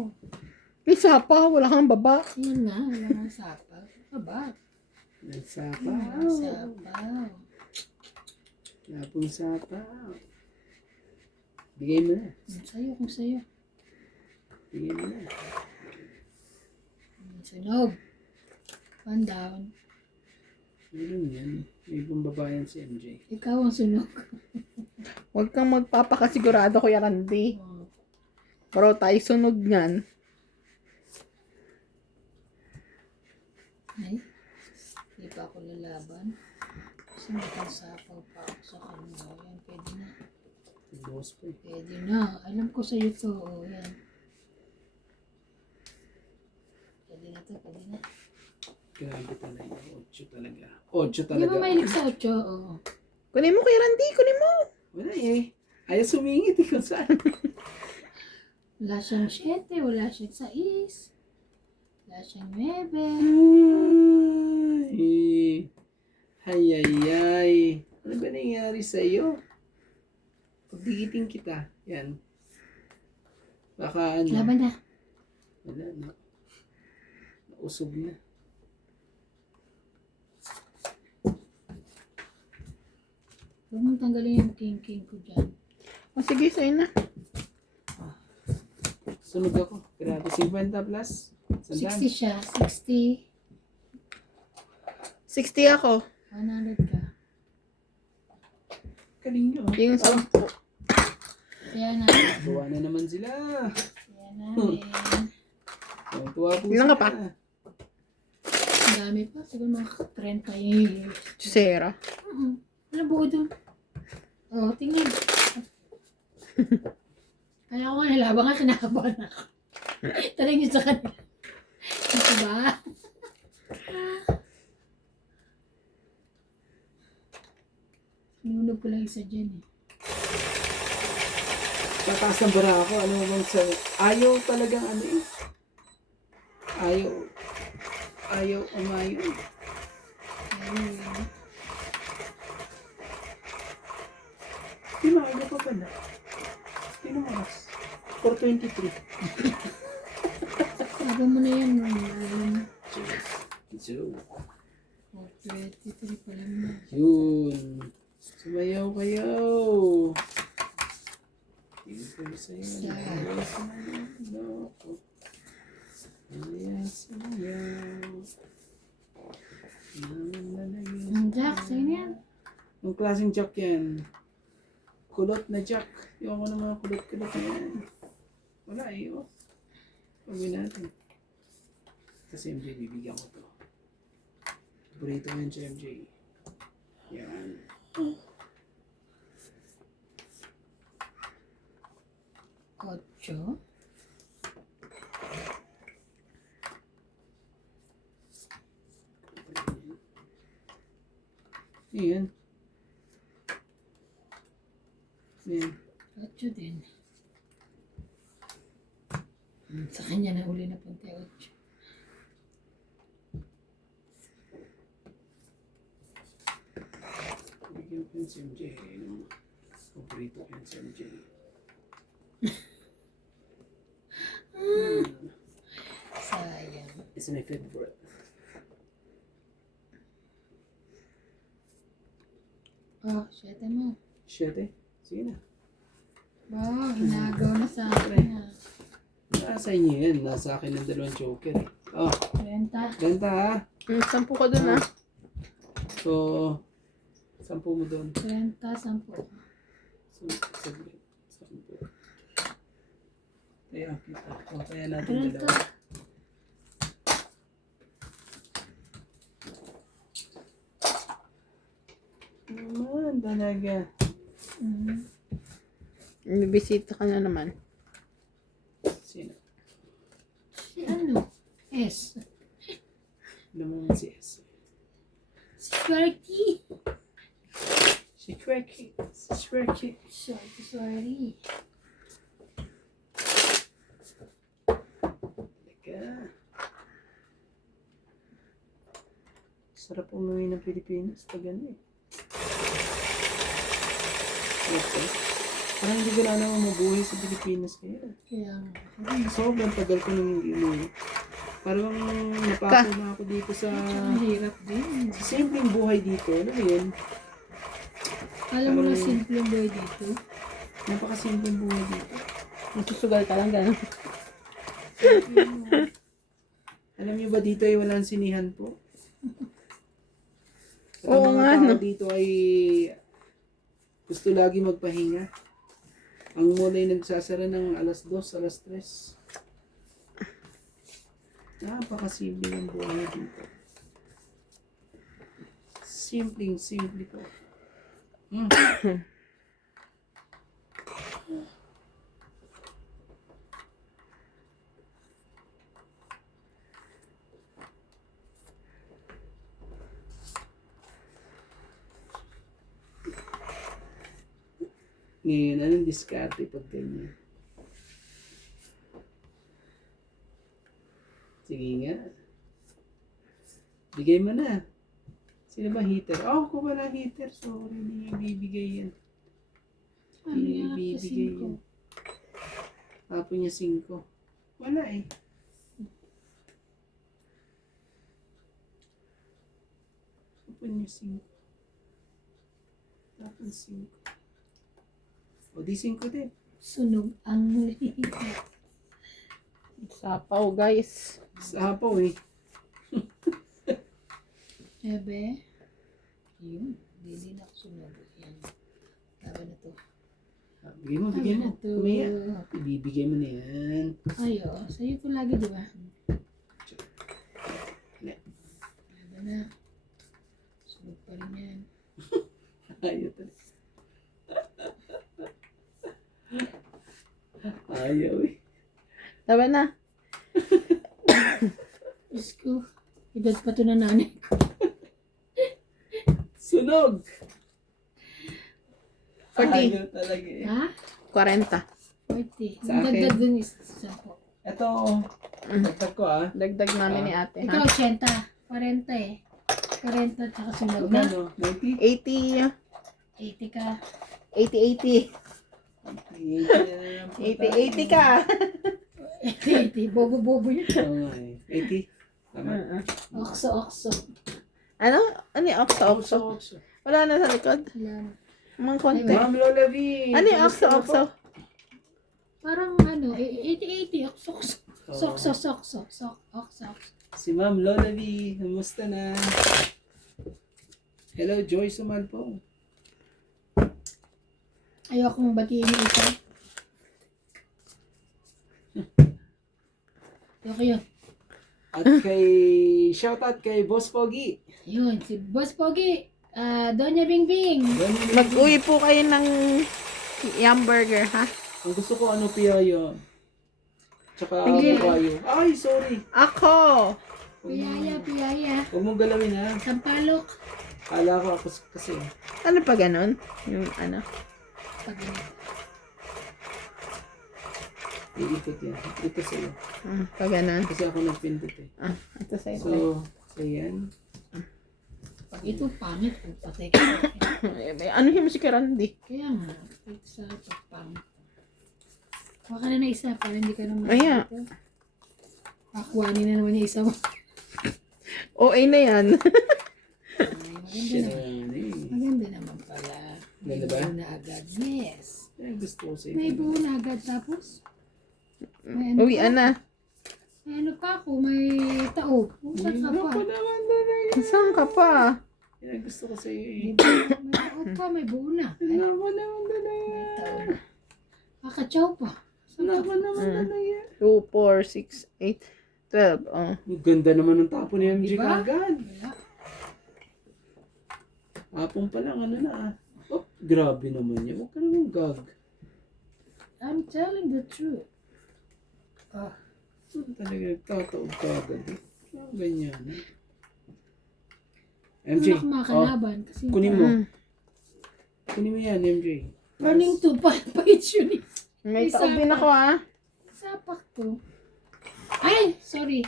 May sapa, wala kang baba. Yan nga, wala nga sapaw. Aba, Nagsapa. sapaw. Lapong sapa. Bigay mo na. Sa'yo, kung sa'yo. Bigay mo na. Sunog. One down. Meron yan. May pambabayan si MJ. Ikaw ang sunog. Huwag kang magpapakasigurado, Kuya Randy. Oh. Pero tayo sunog niyan. Ay, hindi pa ako lalaban. Kasi nakasapaw pa ako sa kanila. Yan, pwede na. Boss pa eh. Pwede na. Alam ko sa'yo to. O, yan. Pwede na to, pwede na. Grabe talaga. 8 talaga. 8 Hindi talaga. mo mahilig sa 8. Oo. Kunin mo, Kuya Randy, kunin mo. Wala eh. Ayaw sumingit eh kung saan. Wala siyang 7, wala siyang 6. Wala siyang 9. Ay. Ano ba nangyari sa'yo? Pagdikitin kita. Yan. Baka ano. Laban na. Wala na. Nausog na. Huwag mong tanggalin yung king ko dyan. O sige, sa'yo na. Sunog ako. Grabe. 50 plus. 60 Sandaan. siya. 60. 60 ako. 100 ka. Kaling nyo. Yung 10. Kaya na. Tuwa na naman sila. Kaya namin. Tuwa po Ilan ka pa? Ang dami pa. Siguro mga 30 yung Jusera. Ano buo dun? Oh, tingnan. Kaya ako nga nalaban nga, kinakabahan ako. Talang yun sa kanila. Ito ba? Ninunog ko lang isa dyan eh. Tataas ng bara ako. Ano bang sa... Ayaw talagang ano eh. Ayaw umayo. Ayun. Di maaga pa pala. Sino makas? 4:23. Laban mo na yan. So, Oh, 23 pa lang na. yun. Sumayaw kayo. Yun ko sa'yo. Ayaw sumayaw. Ayaw sumayaw. Ang Jack, sa'yo na yan. Ang klaseng jack yan. Kulot na jack. Yung ako ng mga kulot-kulot na yan. Wala eh. Oh. Pagawin natin. Kasi MJ, bibigyan ko to. Paborito yan si MJ. Yan. Ocho. Yan. Yan. Ocho din. Sa kanya na uli na punti 8. Bigyan ko yan si MJ. Paborito ko yan si MJ. Sayang. It's my favorite. Oh, 7 mo. 7. Sige na. Wow, hinagaw na sa akin ah. Nasa inyo yan. Nasa akin ng 2 joker. Oh, 30. ganda ha. 10 ka dun ah. So, 10 mo doon. 30, 10. So, 10. Kaya kita. O, kaya natin 30. dalawa. naman talaga. Bibisita ka na naman. Sino? Si ano? S. Alam mo si S. Si Sparky. Si Quirky. Si Quirky. Sorry. Teka. Sarap umuwi ng Pilipinas pag ano eh. Okay. Parang hindi ko na naman mabuhay sa Pilipinas ngayon. Kaya Sobrang tagal ko nang hindi umuwi. Parang napako na ako dito sa ang hirap din. simpleng buhay dito. Ano ba yun? Alam mo na simple yung buhay dito. Napakasimpleng buhay dito. Nagsusugal ka lang gano'n. Alam niyo ba dito ay walang sinihan po? At Oo ang nga, mga tao no? dito ay gusto lagi magpahinga. Ang mall ay nagsasara ng alas 2, alas 3. Napakasimple ng buhay dito. Simple po. Ngayon, anong diskarte pag ganyan? Sige nga. Bigay mo na. Sino ba heater? Oh, ko wala heater. Sorry, hindi ibibigay yan. Ano yan? Ibibigay yan. Apo niya 5. Wala eh. Apo niya 5. Tapos 5. O di 5 din. Sunog ang Sapaw, guys. Sa apo eh. Ebe. Yun. Hindi na ako sunog. Yan. Tama na to. Bigay mo, bigay mo. Tama na to. Kumaya. Ibibigay mo na yan. Ayo. Sa'yo ko lagi, di ba? Tama na. Sunog pa rin yan. Ayaw talaga. Ayaw eh. Tama na. Diyos ko. Edad pa to na nanay ko. Sunog! 40. Ayaw talaga eh. Ha? 40. 40. Sa akin. Dagdag dun is 10. Ito, dagdag ko ah. Dagdag namin ni ate, Ikaw, ha? 80. 40 eh. 40 tsaka sunog na. Magkano? 90? 80. 80 ka. 80. 80 ka. 80. Bobo-bobo yun. Oo nga eh. 80? Tama. Okso. Ano? Ano yung okso? Wala na sa likod. Wala na. Mga konti. Ma'am Lola V. Ano yung kamusta na po? okso? Parang ano, 80. Okso. Si Ma'am Lola V. Kamusta na? Hello, Joyce naman po. Ayokong batiin yung isa. Ayoko yun. At kay, shoutout kay Boss Pogi. Yun, si Boss Pogi. Doña Bingbing. Mag-uwi po kayo ng yum burger, ha? Ang gusto ko ano piyayo. Tsaka Hindi. kayo. Ay, sorry. Ako! Piyaya. Huwag mong galawin ha. Sampalok. Kala ko ako kasi. Ano pa ganun? Yung ano? Pag Iikot yan. Ito sa'yo. Pa ganun. Kasi ako nagpindot eh. Ito sa'yo. So yan. pag ito pangit, patay ka. Ano yung si Randy? Kaya nga, ito sa pagpangit. Kuha ka na na isa para hindi ka naman. Ayan. Akuhanin na naman yung isa mo. OA na yan. Ay, maganda naman pala. May Ganda ba? buo na agad. Yes. Yan gusto ko sa'yo. May buo na agad tapos. May ano Uwi pa? na. May ano pa ako, may taob. Saan ka pa? Ako naman na. Saan ka pa? Yan gusto ko sa'yo May eh. taob pa, may buo na. Ay, Ako naman na. may taob na. Kakachaw pa. Saan ka Ako naman na yan. 2, 4, 6, 8, 12. Oh. Ang ganda naman ng tapo ni MJ Diba? kagad. Wala. Hapon pa lang, ano na ah. Grabe naman yan. Huwag ka naman gag. I'm telling the truth. Ah, Talaga nagtataog ka agad eh. Ang ganyan. MJ, wala kang makalaban kasi kunin mo. Mm. Kunin mo yan, MJ. running to page yun eh. May Isa taob din pa. ako ah. Sapak to. Ay! Sorry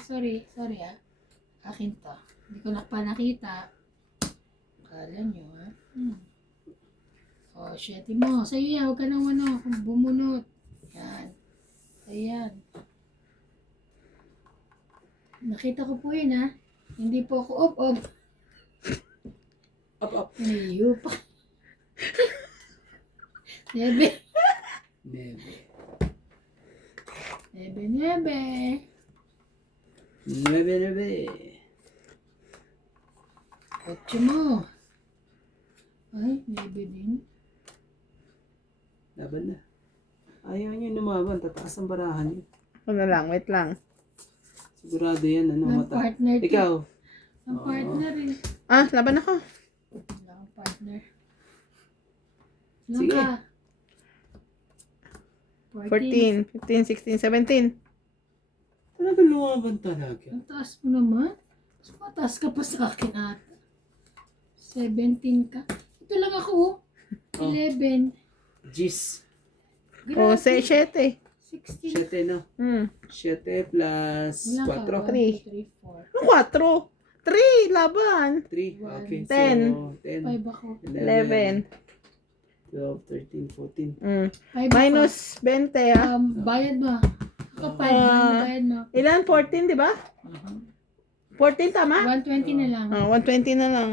ah. Akin to. Hindi ko na pa nakita. Kala nyo ha. Oh, shit mo. Sa'yo yan. Huwag ka nang bumunot. Yan. Ayan. Nakita ko po yun ha. Hindi po ako op. Up. Niyo pa. Nebe. Nebe. 9. Nebe. 8 mo. Ay, 9 din. Laban na. Ayaw niyo lumaban. Tataas ang barahan niyo. Ano lang, wait lang. Sigurado yan. Ano, Ang mata. partner. Ikaw. Ang partner eh. Ah, laban ako. Wala kang partner. Ilan Sige. ka? 14, 15, 16, 17. Talaga lumaban talaga. Ang taas mo naman. Mas mataas ka pa sa akin ata. 17 ka. Ito lang ako oh. 11. Gis. O, Grabe. 7. 16. 7 no? 7 plus Wala ka. 4. 3. 3, 4. Ano, 4? 3, laban. 3. Okay. 10. So, 10. 5 ako. 11. 12, 13, 14. 5 Minus 20 ah. bayad mo. Ako 5. Bayad mo. Ilan? 14, di ba? 14 tama? 120 na lang. 120 na lang.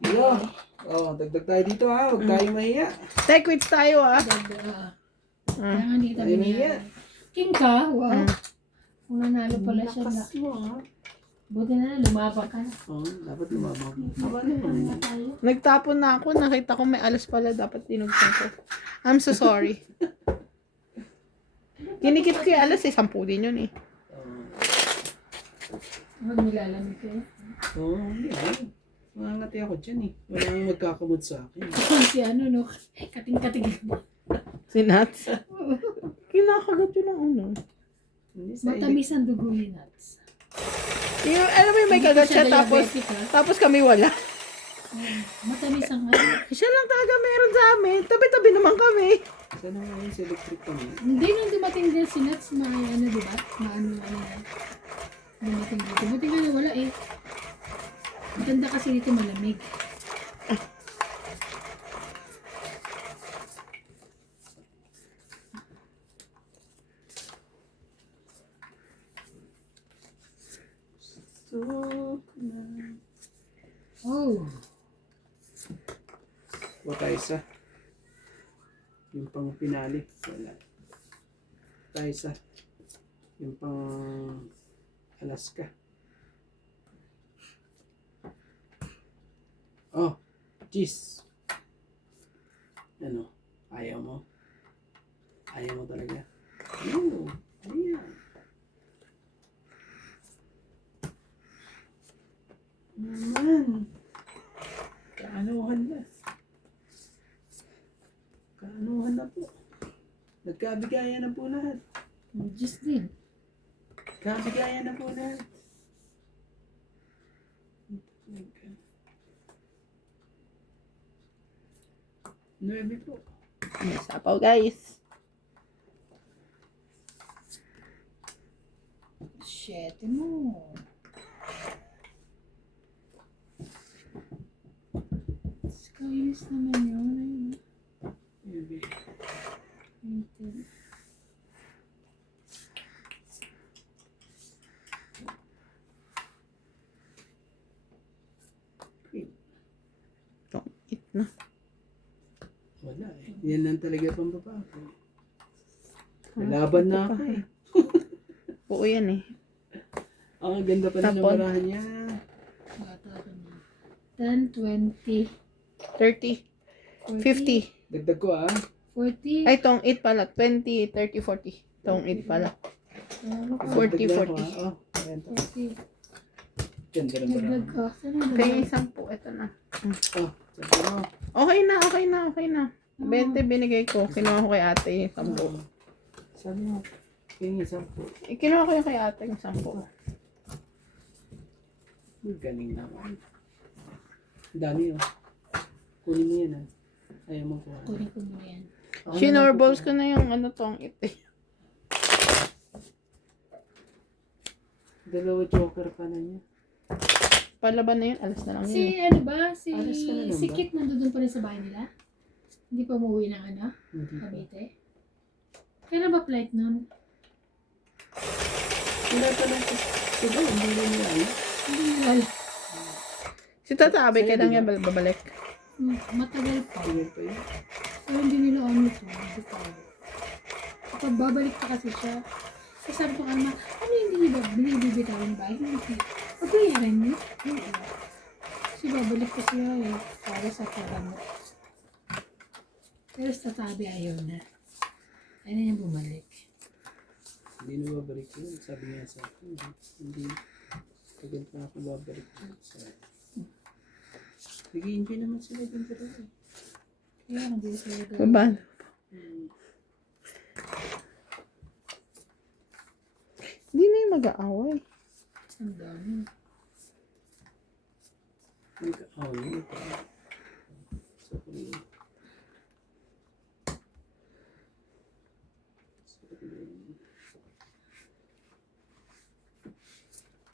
Yeah. Oh, dagdag tayo dito ha. Huwag tayo mahiya. Tay, quits tayo ah. Kaya nga hindi Ay, tabi Mia. niya. King ka? Wow. Kung nanalo pala siya na. Lakas mo ha. Buti na lang, lumabang ka na. Oh, dapat lumabang. Aba naman. Nagtapon na ako. Nakita ko may alas pala. Dapat dinugtong ko. I'm so sorry. Kinikit ko yung alas eh. 10 din yun eh. Huwag nilalamig kayo. Oo, hindi ha. Mangangati ako dyan eh. Walang magkakamot sa akin. Si ano no, kating-kating. Si Nats. Kinakagat yun ang ano. Hindi sa Matamis ang dugo ni Nuts. Yung, alam mo yung may kagat siya tapos, Diabetic, ha? tapos kami wala. Matamis ang ano. Siya lang talaga meron sa amin. Tabi-tabi naman kami. Sana nga yun sa electric kami. Hindi nung dumating din si Nuts, ano diba? Ano yan. Dumating dito. Buti nga wala eh. Ang ganda kasi dito malamig. Oh. Wala isa. Yung pang pinali. Wala. Wala isa. Yung pang Alaska. Oh, jeez. Ano? Ayaw mo? Ayaw mo talaga? No. Ayan. Naman. Kaanuhan na. Kaanuhan na po. Nagkabigayan na po lahat. Just din. Kabigayan na po lahat. Nuebe po. May sapaw guys. Shit mo. Kainis naman yun. Ayun. Nuebe. Ayun. Don't eat na. Wala eh. Yan lang talaga pang babae. Laban na ako eh. Oo yan eh. Ang ganda pa ng Tapon. barahan niya. Bata ka na. 10, 20, 30, 40, 50. Dagdag ko ah. 40. Ay, tong 8 pala. 20, 30, 40. Tong 8 pala. Ano ka? 40, Dagdag lang ako, 40. ah. Oh, ayan to. 40. Ganda ng barahan. Nagdag ka. Saan ang Kaya dagdag? isang po. Ito na. Oh, sabi mo. Okay na, okay na, okay na. 20 binigay ko. Kinuha ko kay ate yung 10. Sabi mo, yung isang po. Kinuha ko yung kay ate yung 10. Galing naman. Ang dami oh. Kunin mo yan ah. Ayaw mo kuha. Kunin ko muna yan. Sinorballs ko na yung ano to, ang ite. Dalawa joker pa na niya. Palaban na yun, alas na lang yun. Si ano ba? Si, Alas ka na lang si ba? Kit nandun pa rin sa bahay nila? Hindi pa umuwi ng ano? Hindi pa. Cavite? Kailan ba flight nun? Wala pa lang. Sila, hindi nila alam. Hindi nalala. Si Tatabi, Sa'yo, kailan di niya ba? babalik? Matagal pa. Tagal pa yun. Pero hindi nila ano to. Hindi pa. Kapag babalik pa kasi siya. Kasi sabi ko kay Ma, ano hindi niyo ba binibibitawan ba? Hindi. Pag bayaran niyo? Hindi. Kasi babalik pa siya eh. Para sa pagamot. Pero sa Tatabi ayaw na. Ayaw na niya bumalik. Hindi na babalik yun. Sabi niya sa akin. Hindi. Tagal pa ako babalik yun. Nag-i-enjoy naman sila dun talaga. Kaya hindi sila gawin. Baba. Hindi na yung mag-aaway. Ang dami. Nag-away ito. Sorry.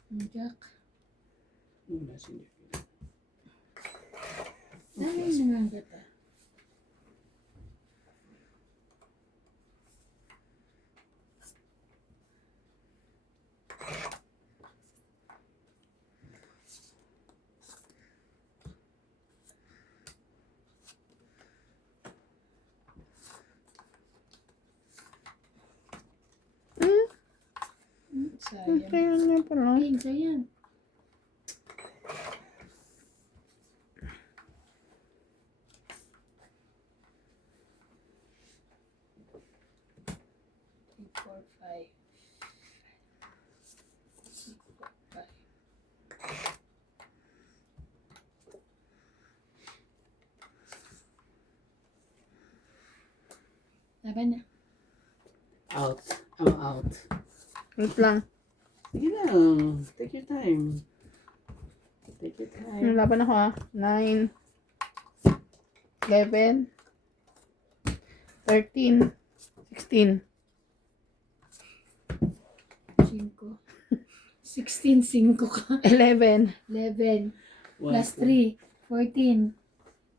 Ang Jack. Wala sila. Dami yung nangangat ah. Sayang. Kaya niya pala. Ay, sayang. Three, four, five. 6, 4, 5. Laban na. Out. I'm out. Wait lang. Sige lang. Take your time. Take your time. Laban ako 9, 11, 13, 16. 5. 16, 5 ka. 11. 11. One, Plus two. 3. 14.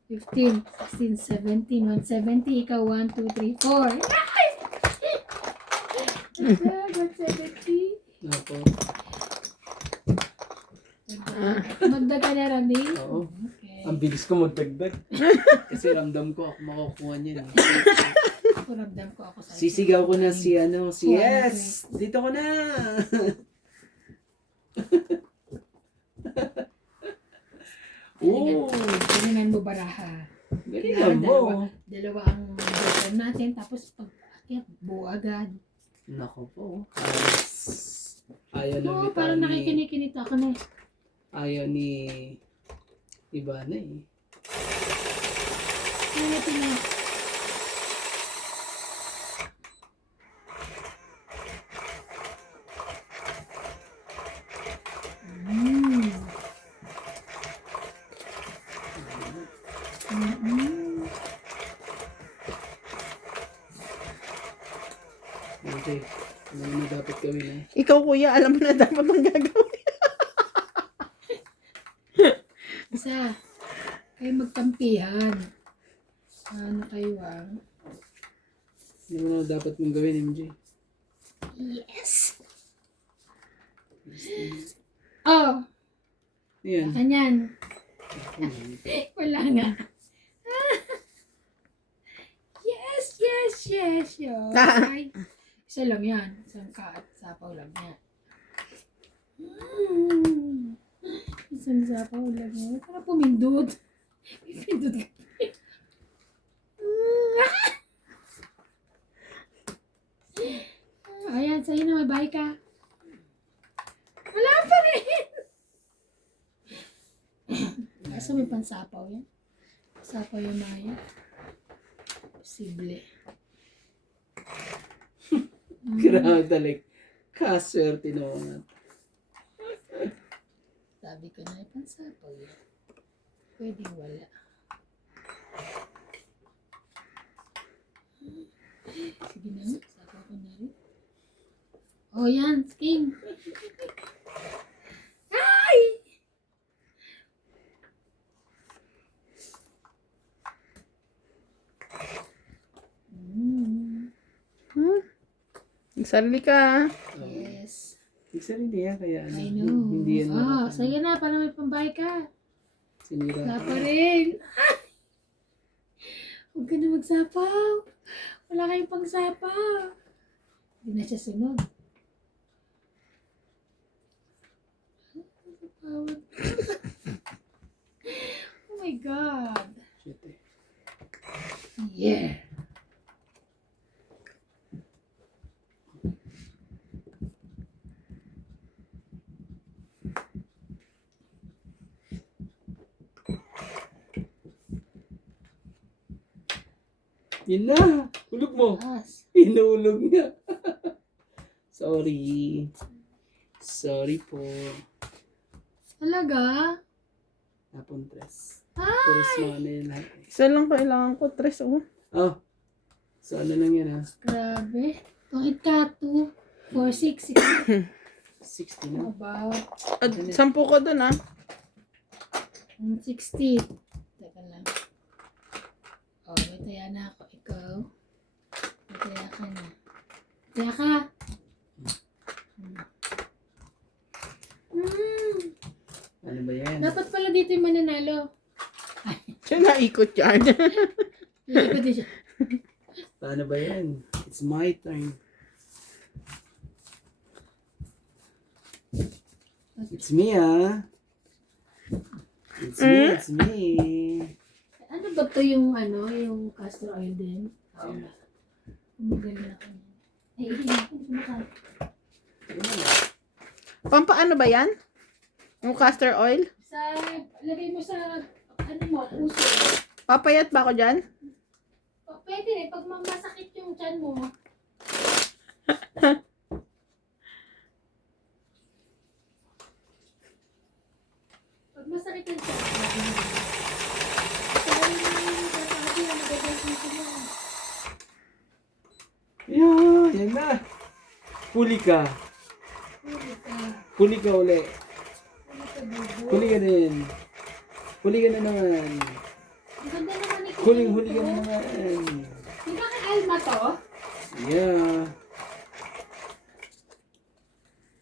15, 16, 17, 170. Ikaw, 1, 2, 3, 4. Good job, 170. Ako. Magdag ka na, Randy? Oo. Okay. Ang bilis ko magdagdag. Kasi ramdam ko ako makukuha niya. Ako ramdam ko ako sa Sisigaw ko na si Yes! Dito ko na! Oo! Galingan mo baraha. Galingan mo. Dalawa ang boyfriend natin. Tapos pag akyat, buo agad. Nako po. Ayaw na Oo, bitaw parang ni... nakikinikinita ka na. Ayaw ni... Ivana eh. Ano natin na? Okay. Ano na dapat gawin eh? Ikaw kuya, alam mo na dapat ang gagawin. Isa, kayo magkampihan. Ano kayo Ano mo na dapat mong gawin, MJ? Yes! Oh, Ayan. kanyan. Wala nga. Yes, yes, yes, yes. Ay, isa lang yan. Isang ka at sapaw lang yan. Isang sapaw lang yan. Para pumindot. Pumindot ka. Ayan, sa'yo na, may bahay ka. Wala pa rin. Kaso may pansapaw yan. Sapa yung Maya. Posible. Grabe talaga. Kaswerte naman. Sabi ko na ipansapaw yun. Pwede wala. Sige na nga, sapaw ko na rin. Oh, yan, king. Ay! Sarili ka. Yes. Isa rin niya, kaya ano, I know. hindi yan Sige na, para may pambay ka. sinira. Wala pa rin. Ah! Huwag ka na magsapaw. Wala kayong pangsapaw. Hindi na siya sunod. Oh my God. Shit eh. Yeah. Yun na. Hulog mo. Taas. Hinulog niya. Sorry. Sorry po. Talaga? Napuntres. Ay! Puros mga na yun lahat. Isa lang kailangan ko. 3 oh. Oh. So ano lang yan ha? Grabe. Ang ikatu. 4, 6, 60 na. About At 10 ko dun ah. 60. Teka lang. Oh, may taya na ako. Ikaw. May taya ka na. Taya ka. Ano ba yan? Dapat pala dito yung mananalo. Siya naikot yan. Hindi ko din siya. Paano ba yan? It's my turn. It's me It's me, it's me. Ano ba to yung yung castor oil din? Oo nga. Magaling ako. Ay, hindi ako kumakain. Pampaano ba yan? Yung castor oil? Lagay mo sa, puso. Papayat ba ako dyan? Pwede rin, pag masakit yung tiyan mo. Pag masakit yung tiyan mo. Yeah, yan na. Puli ka. Puli ka uli. Huli ka din. Huli ka na naman. Ang ganda naman ni Huli ka na naman. Di ba kay Alma to? Yeah.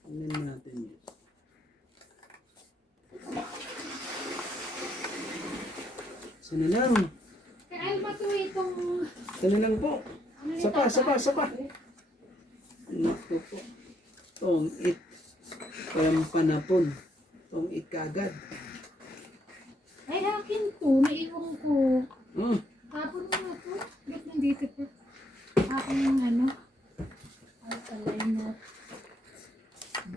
Ano natin yun? Sana lang. Kay Alma to itong... Sana lang po. Ano ni Sapa, Tata? sapa. Naku po. Tong it. Kayang panapon. Tong it kagad. Ay, akin to. Naiwan ko. Hmm. Tapon mo na to. Ba't nandito to? Akin yung alkaline na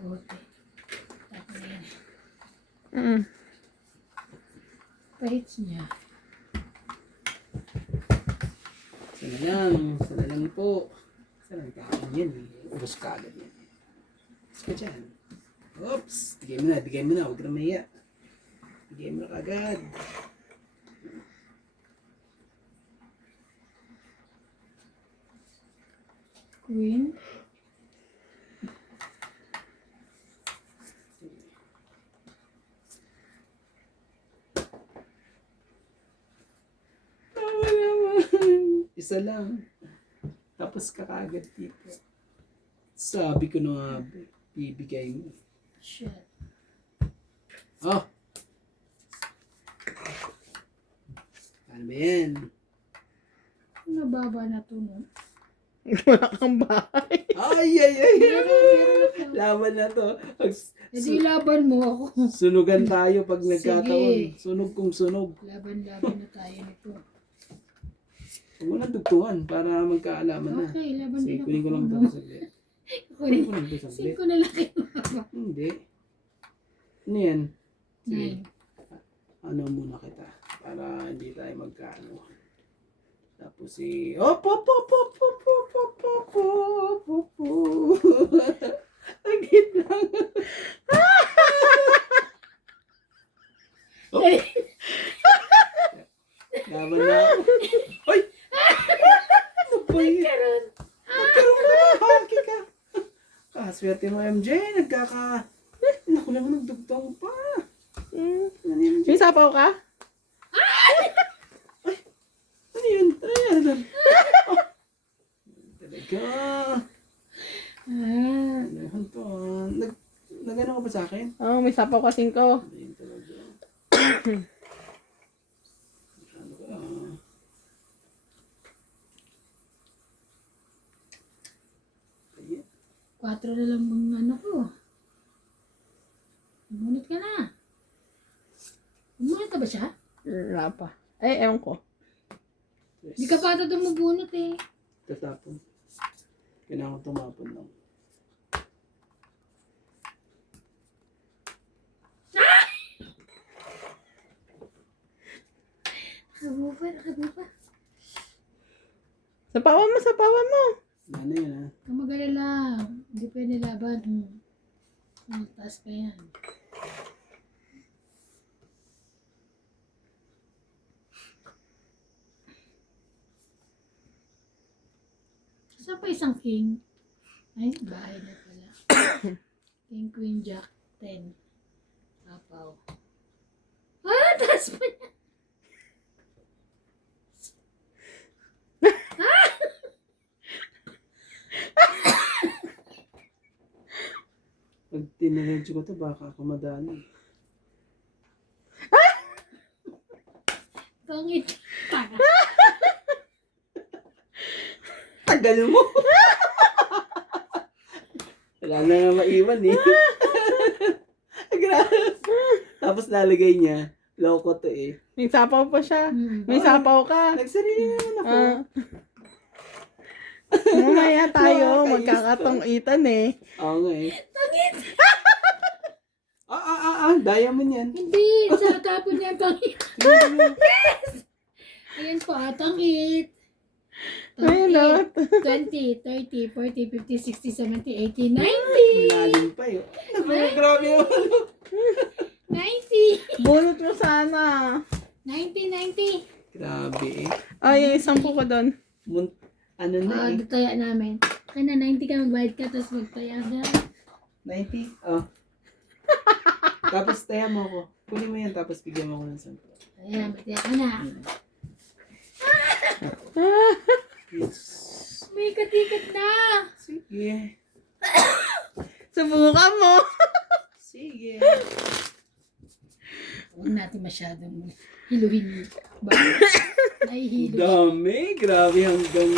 bote. Tapon na yan. Pahits niya. Sana lang po. Sana lang kain yan. Ubus ka agad yan. Ubus ka dyan. Oops! Bigay mo na. Huwag ka na mahiya. Bigay mo na kagad. Queen. Tama naman. Isa lang. Tapos ka kagad dito. Sabi ko na nga, bibigay mo. Shit. Oh! Ano ba yan? Nababa na to, no? Wala kang bahay. Ay! Laban na to. Hindi laban mo ako. Sunugan tayo pag Sige. nagkataon. Sunog kung sunog. Laban-laban na tayo nito. Huwag mo nang dugtungan para magkaalaman na. Okay, laban Sige, din ako. kunin ko lang ito saglit. Kunin ko lang ito saglit. Sin ko na lang kayo. Hindi. Ano yan? Sige. 9. Ano muna kita. Para hindi tayo magkano. Tapos si... Op, op, op, op, op, op, op, op, op, op, op. Agit lang. Oh. Laban na ako. Ay! Ano ba yun? Nagkaroon ka ng hockey ka. Kaswerte mo, MJ. Naku naman, nagdugtong pa. Ano yun, MJ? May sapaw ka? Ano yun? Ano yun? Oh. Talaga. Ano yun to? Nag-ano ka ba sa akin? Oo, may sapaw kasing ko. Ano yun talaga? Ano ka? Ayan. 4 na lang ang ano ko. Umunot ka na. Umunot ka ba siya? Wala pa. Ay, ewan ko. Hindi ka pa ata dumubunot eh. Tatapon. Kailangan tumapon lang. Nakabupa. Sapawan mo. Ano yun ha? Kamagalala. Hindi pwede laban. Taas pa yan. Saan pa isang king? Ay, bahay na pala. King, queen, jack, 10. Apaw. Taas pa yan. Pag tiniradyo ko to, baka ako madali. Tangit. Tanga. Tagal mo! Wala na nga maiwan eh. Grabe. Tapos nalagay niya, loko to eh. May sapaw pa siya. Hmm. May sapaw ka. Nagsarili naman ako. Mamaya tayo, Nakakainis magkakatong-itan eh. Oo nga eh. Diamond yan. Hindi, sa tapon niya tangit. Ayan po, tangit. Ayun o. 20, 30, 40, 50, 60, 70, 80, 90. Lalim pa eh. Grabe naman. 90. Bunot mo sana. 90. Grabe eh. Ay, yung isang ko doon. Ano na eh. Taya namin. Kaya na 90 ka, magbayad ka, tapos magtaya ka. 90? Oh. Tapos taya mo ako. Kunin mo yan, tapos bigyan mo ako ng 10. Ayan, magtaya ka na. Yes. May katikat na. Sige. Subukan mo. Sige. Huwag natin masyadong hiluhin. Nahihilo. Dami. Grabe hanggang...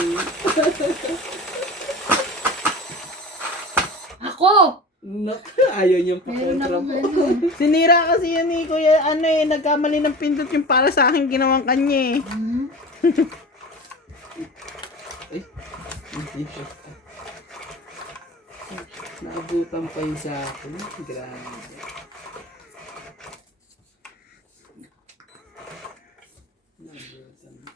Ako! Ayaw niyang Meron pakontra akong mo. ano. Sinira kasi yun ni Kuya, nagkamali ng pindot yung para sa akin ginawang kanya eh. Ay, hindi siya. Naabutan pa yun sa akin. Grabe. Naabutan pa.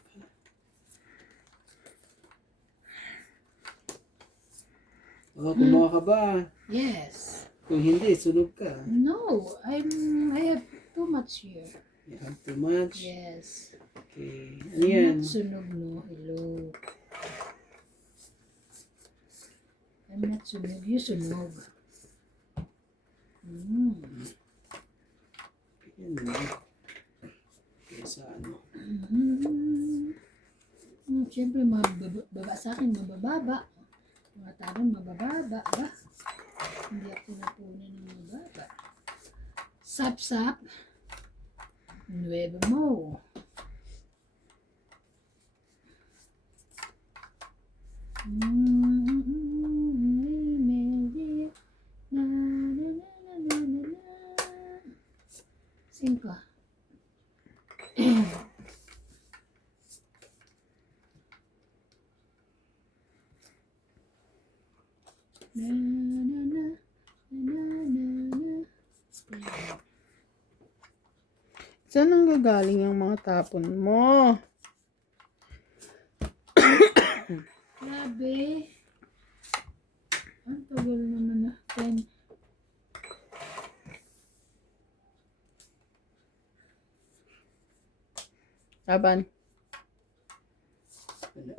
Oh, kumuha ka ba? Yes. Kung hindi, sunog ka. No, I have too much here. You have too much. Yes. Okay. Ano yan? I'm not sunog, no. Hello. I'm not sunog. You sunog. Yan na. Okay, sa ano? Siyempre, mababa sa akin, mabababa. Mga tanong, mabababa. Ba? Hindi ako napunan ng mababa. Sap-sap. Nuevo mo. Cinco. Na na na na na na. Saan ang gagaling yung mga tapon mo? Grabe. Ang tagal naman na. 10. Laban. Wala.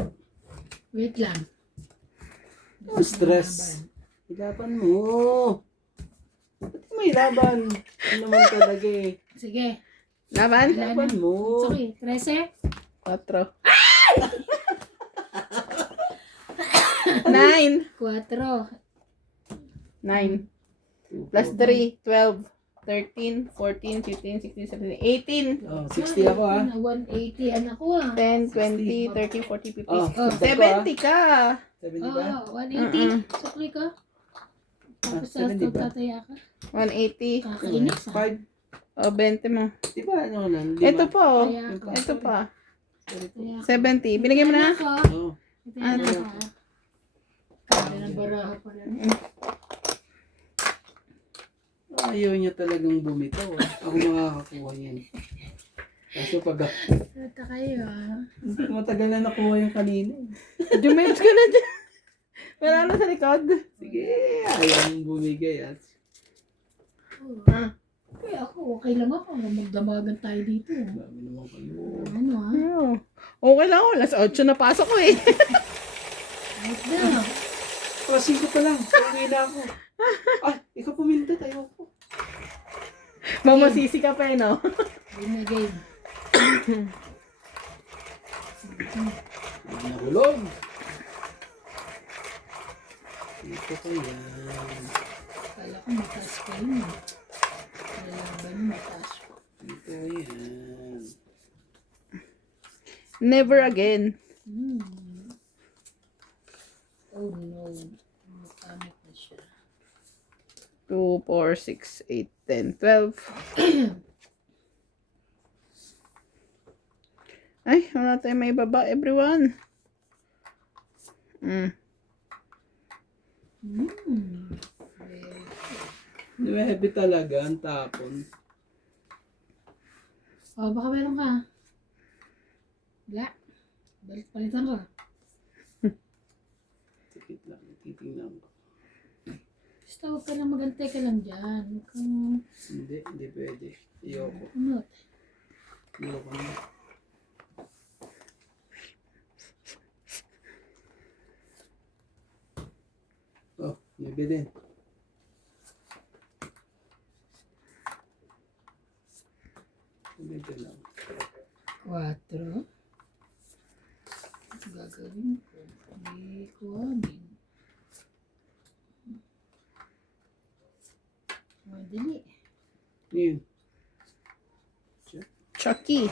Wait lang. Stress. Ilaban mo. Ba't may laban? Ano naman talaga eh. Sige. Laban? Ilaban mo. It's okay. 13? 4. 9. 4. 9. Plus 3. 12. 13, 14, 15, 16, 17, 18. Oh, 60 ako ha. 180 anak ko 10, 20, 30, 40, 50, Oh, 70 ka. 70 Oo, ba? 180. Sukli ka. Tapos sa 70 ba? tataya ka. 180. Kakainis ah. 5. O, 20 mo. Di ba ano lang? Ito pa, oh. Kaya ako. Ito pa. Kaya ako. 70. Binigay mo na? Ako. Oo. Ito yan ako. Kaya ng baraha pa rin. Ayaw niya talagang bumitaw. Ako makakakuha yan. Kaso pag Ito kayo ah. matagal na nakuha yung kanina. Dumates ka na dyan. Wala na sa likod. Sige, ayaw mong bumigay at Ah. Kaya ako, okay lang ako. Magdamagan tayo dito. dami naman kayo. Ano ah? Okay lang ako. Alas 8 na pasok ko eh. Ayos na. Kasi ko pa lang. Okay na ako. Ay, ikaw puminta tayo ko. Mamasisi ka pa eh, no? Game na game. Nahulog. Dito pa yan. Kala ko mataas pa yun. Nalaban mataas pa. Dito yan. Never again. Oh no. Makamit na siya. 2, 4, 6, 8, 10, 12. Ay, wala tayong may baba, everyone. Very Heavy talaga ang tapon. Oh, baka meron ka. Wala. Palitan ko. Tipid lang. Titingnan ko. Basta huwag ka lang magantay ka lang dyan. Huwag kang Hindi pwede. Ayoko. unot. Ayoko na. Oh, may din. Ganito lang. 4. Gagawin ko. Hindi ko amin. Madali. Yun. Chucky.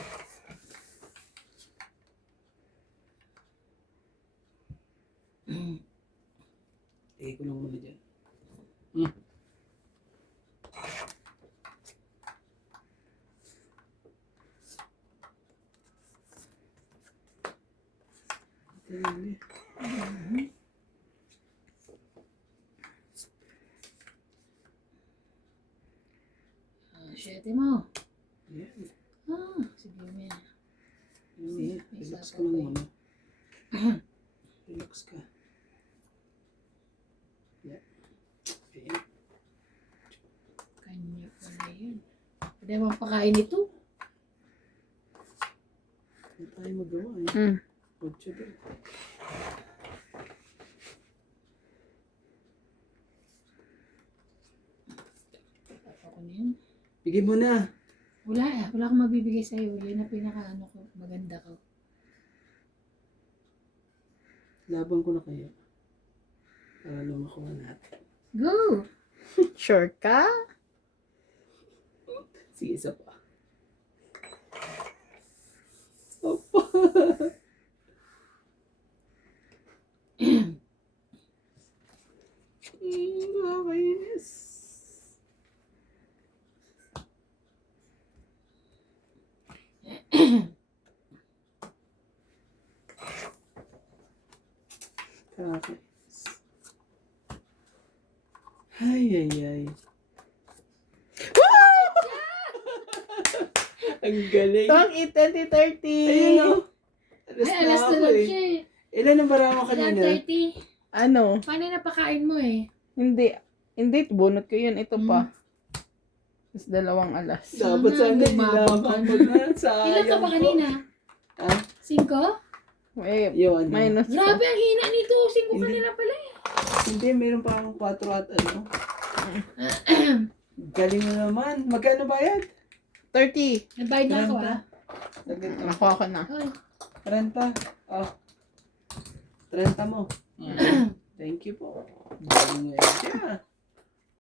Lagay ko lang muna dyan. Siyete mo. Yan. Sige mo yan. Yan. Relax ka lang muna. Relax ka. Yan. Ayan. Kanya pala yun. Pwede mo pakain ito. Ano tayo magawa eh? 8 din. Ako na yun. Bigay mo na. Wala wala akong mabibigay sa'yo. Yan ang pinaka ko, maganda ko. Laban ko na kaya. Para lumakuha natin. Go! Sure ka? Sige, isa pa. Opa. Nakakainis. Nakakainis. Ay, ay, ay. Ang galing. Ito ang 8:20:30. Ayun o. Ay, alas na lang siya eh. Ilan ang bara mo kanina? 1:30. Ano? Paano yung napakain mo eh? Hindi. Hindi, bunot ko yun. Ito pa. Tapos 2 alas. Dapat sana hindi Bumabakan. na. Sayang Ilan ka ba po. kanina? Ha? 5? Eh, Yun. minus Grabe, ang hina nito. 5 ka Hindi. nila pala eh. Hindi, meron pa akong 4 at ano. Galing mo naman. Magkano bayad? 30. Nabayad na ako ah. Saglit lang. Nakuha ko na. Ay, 30. Oh. 30 mo. Thank you po. Galing nga siya.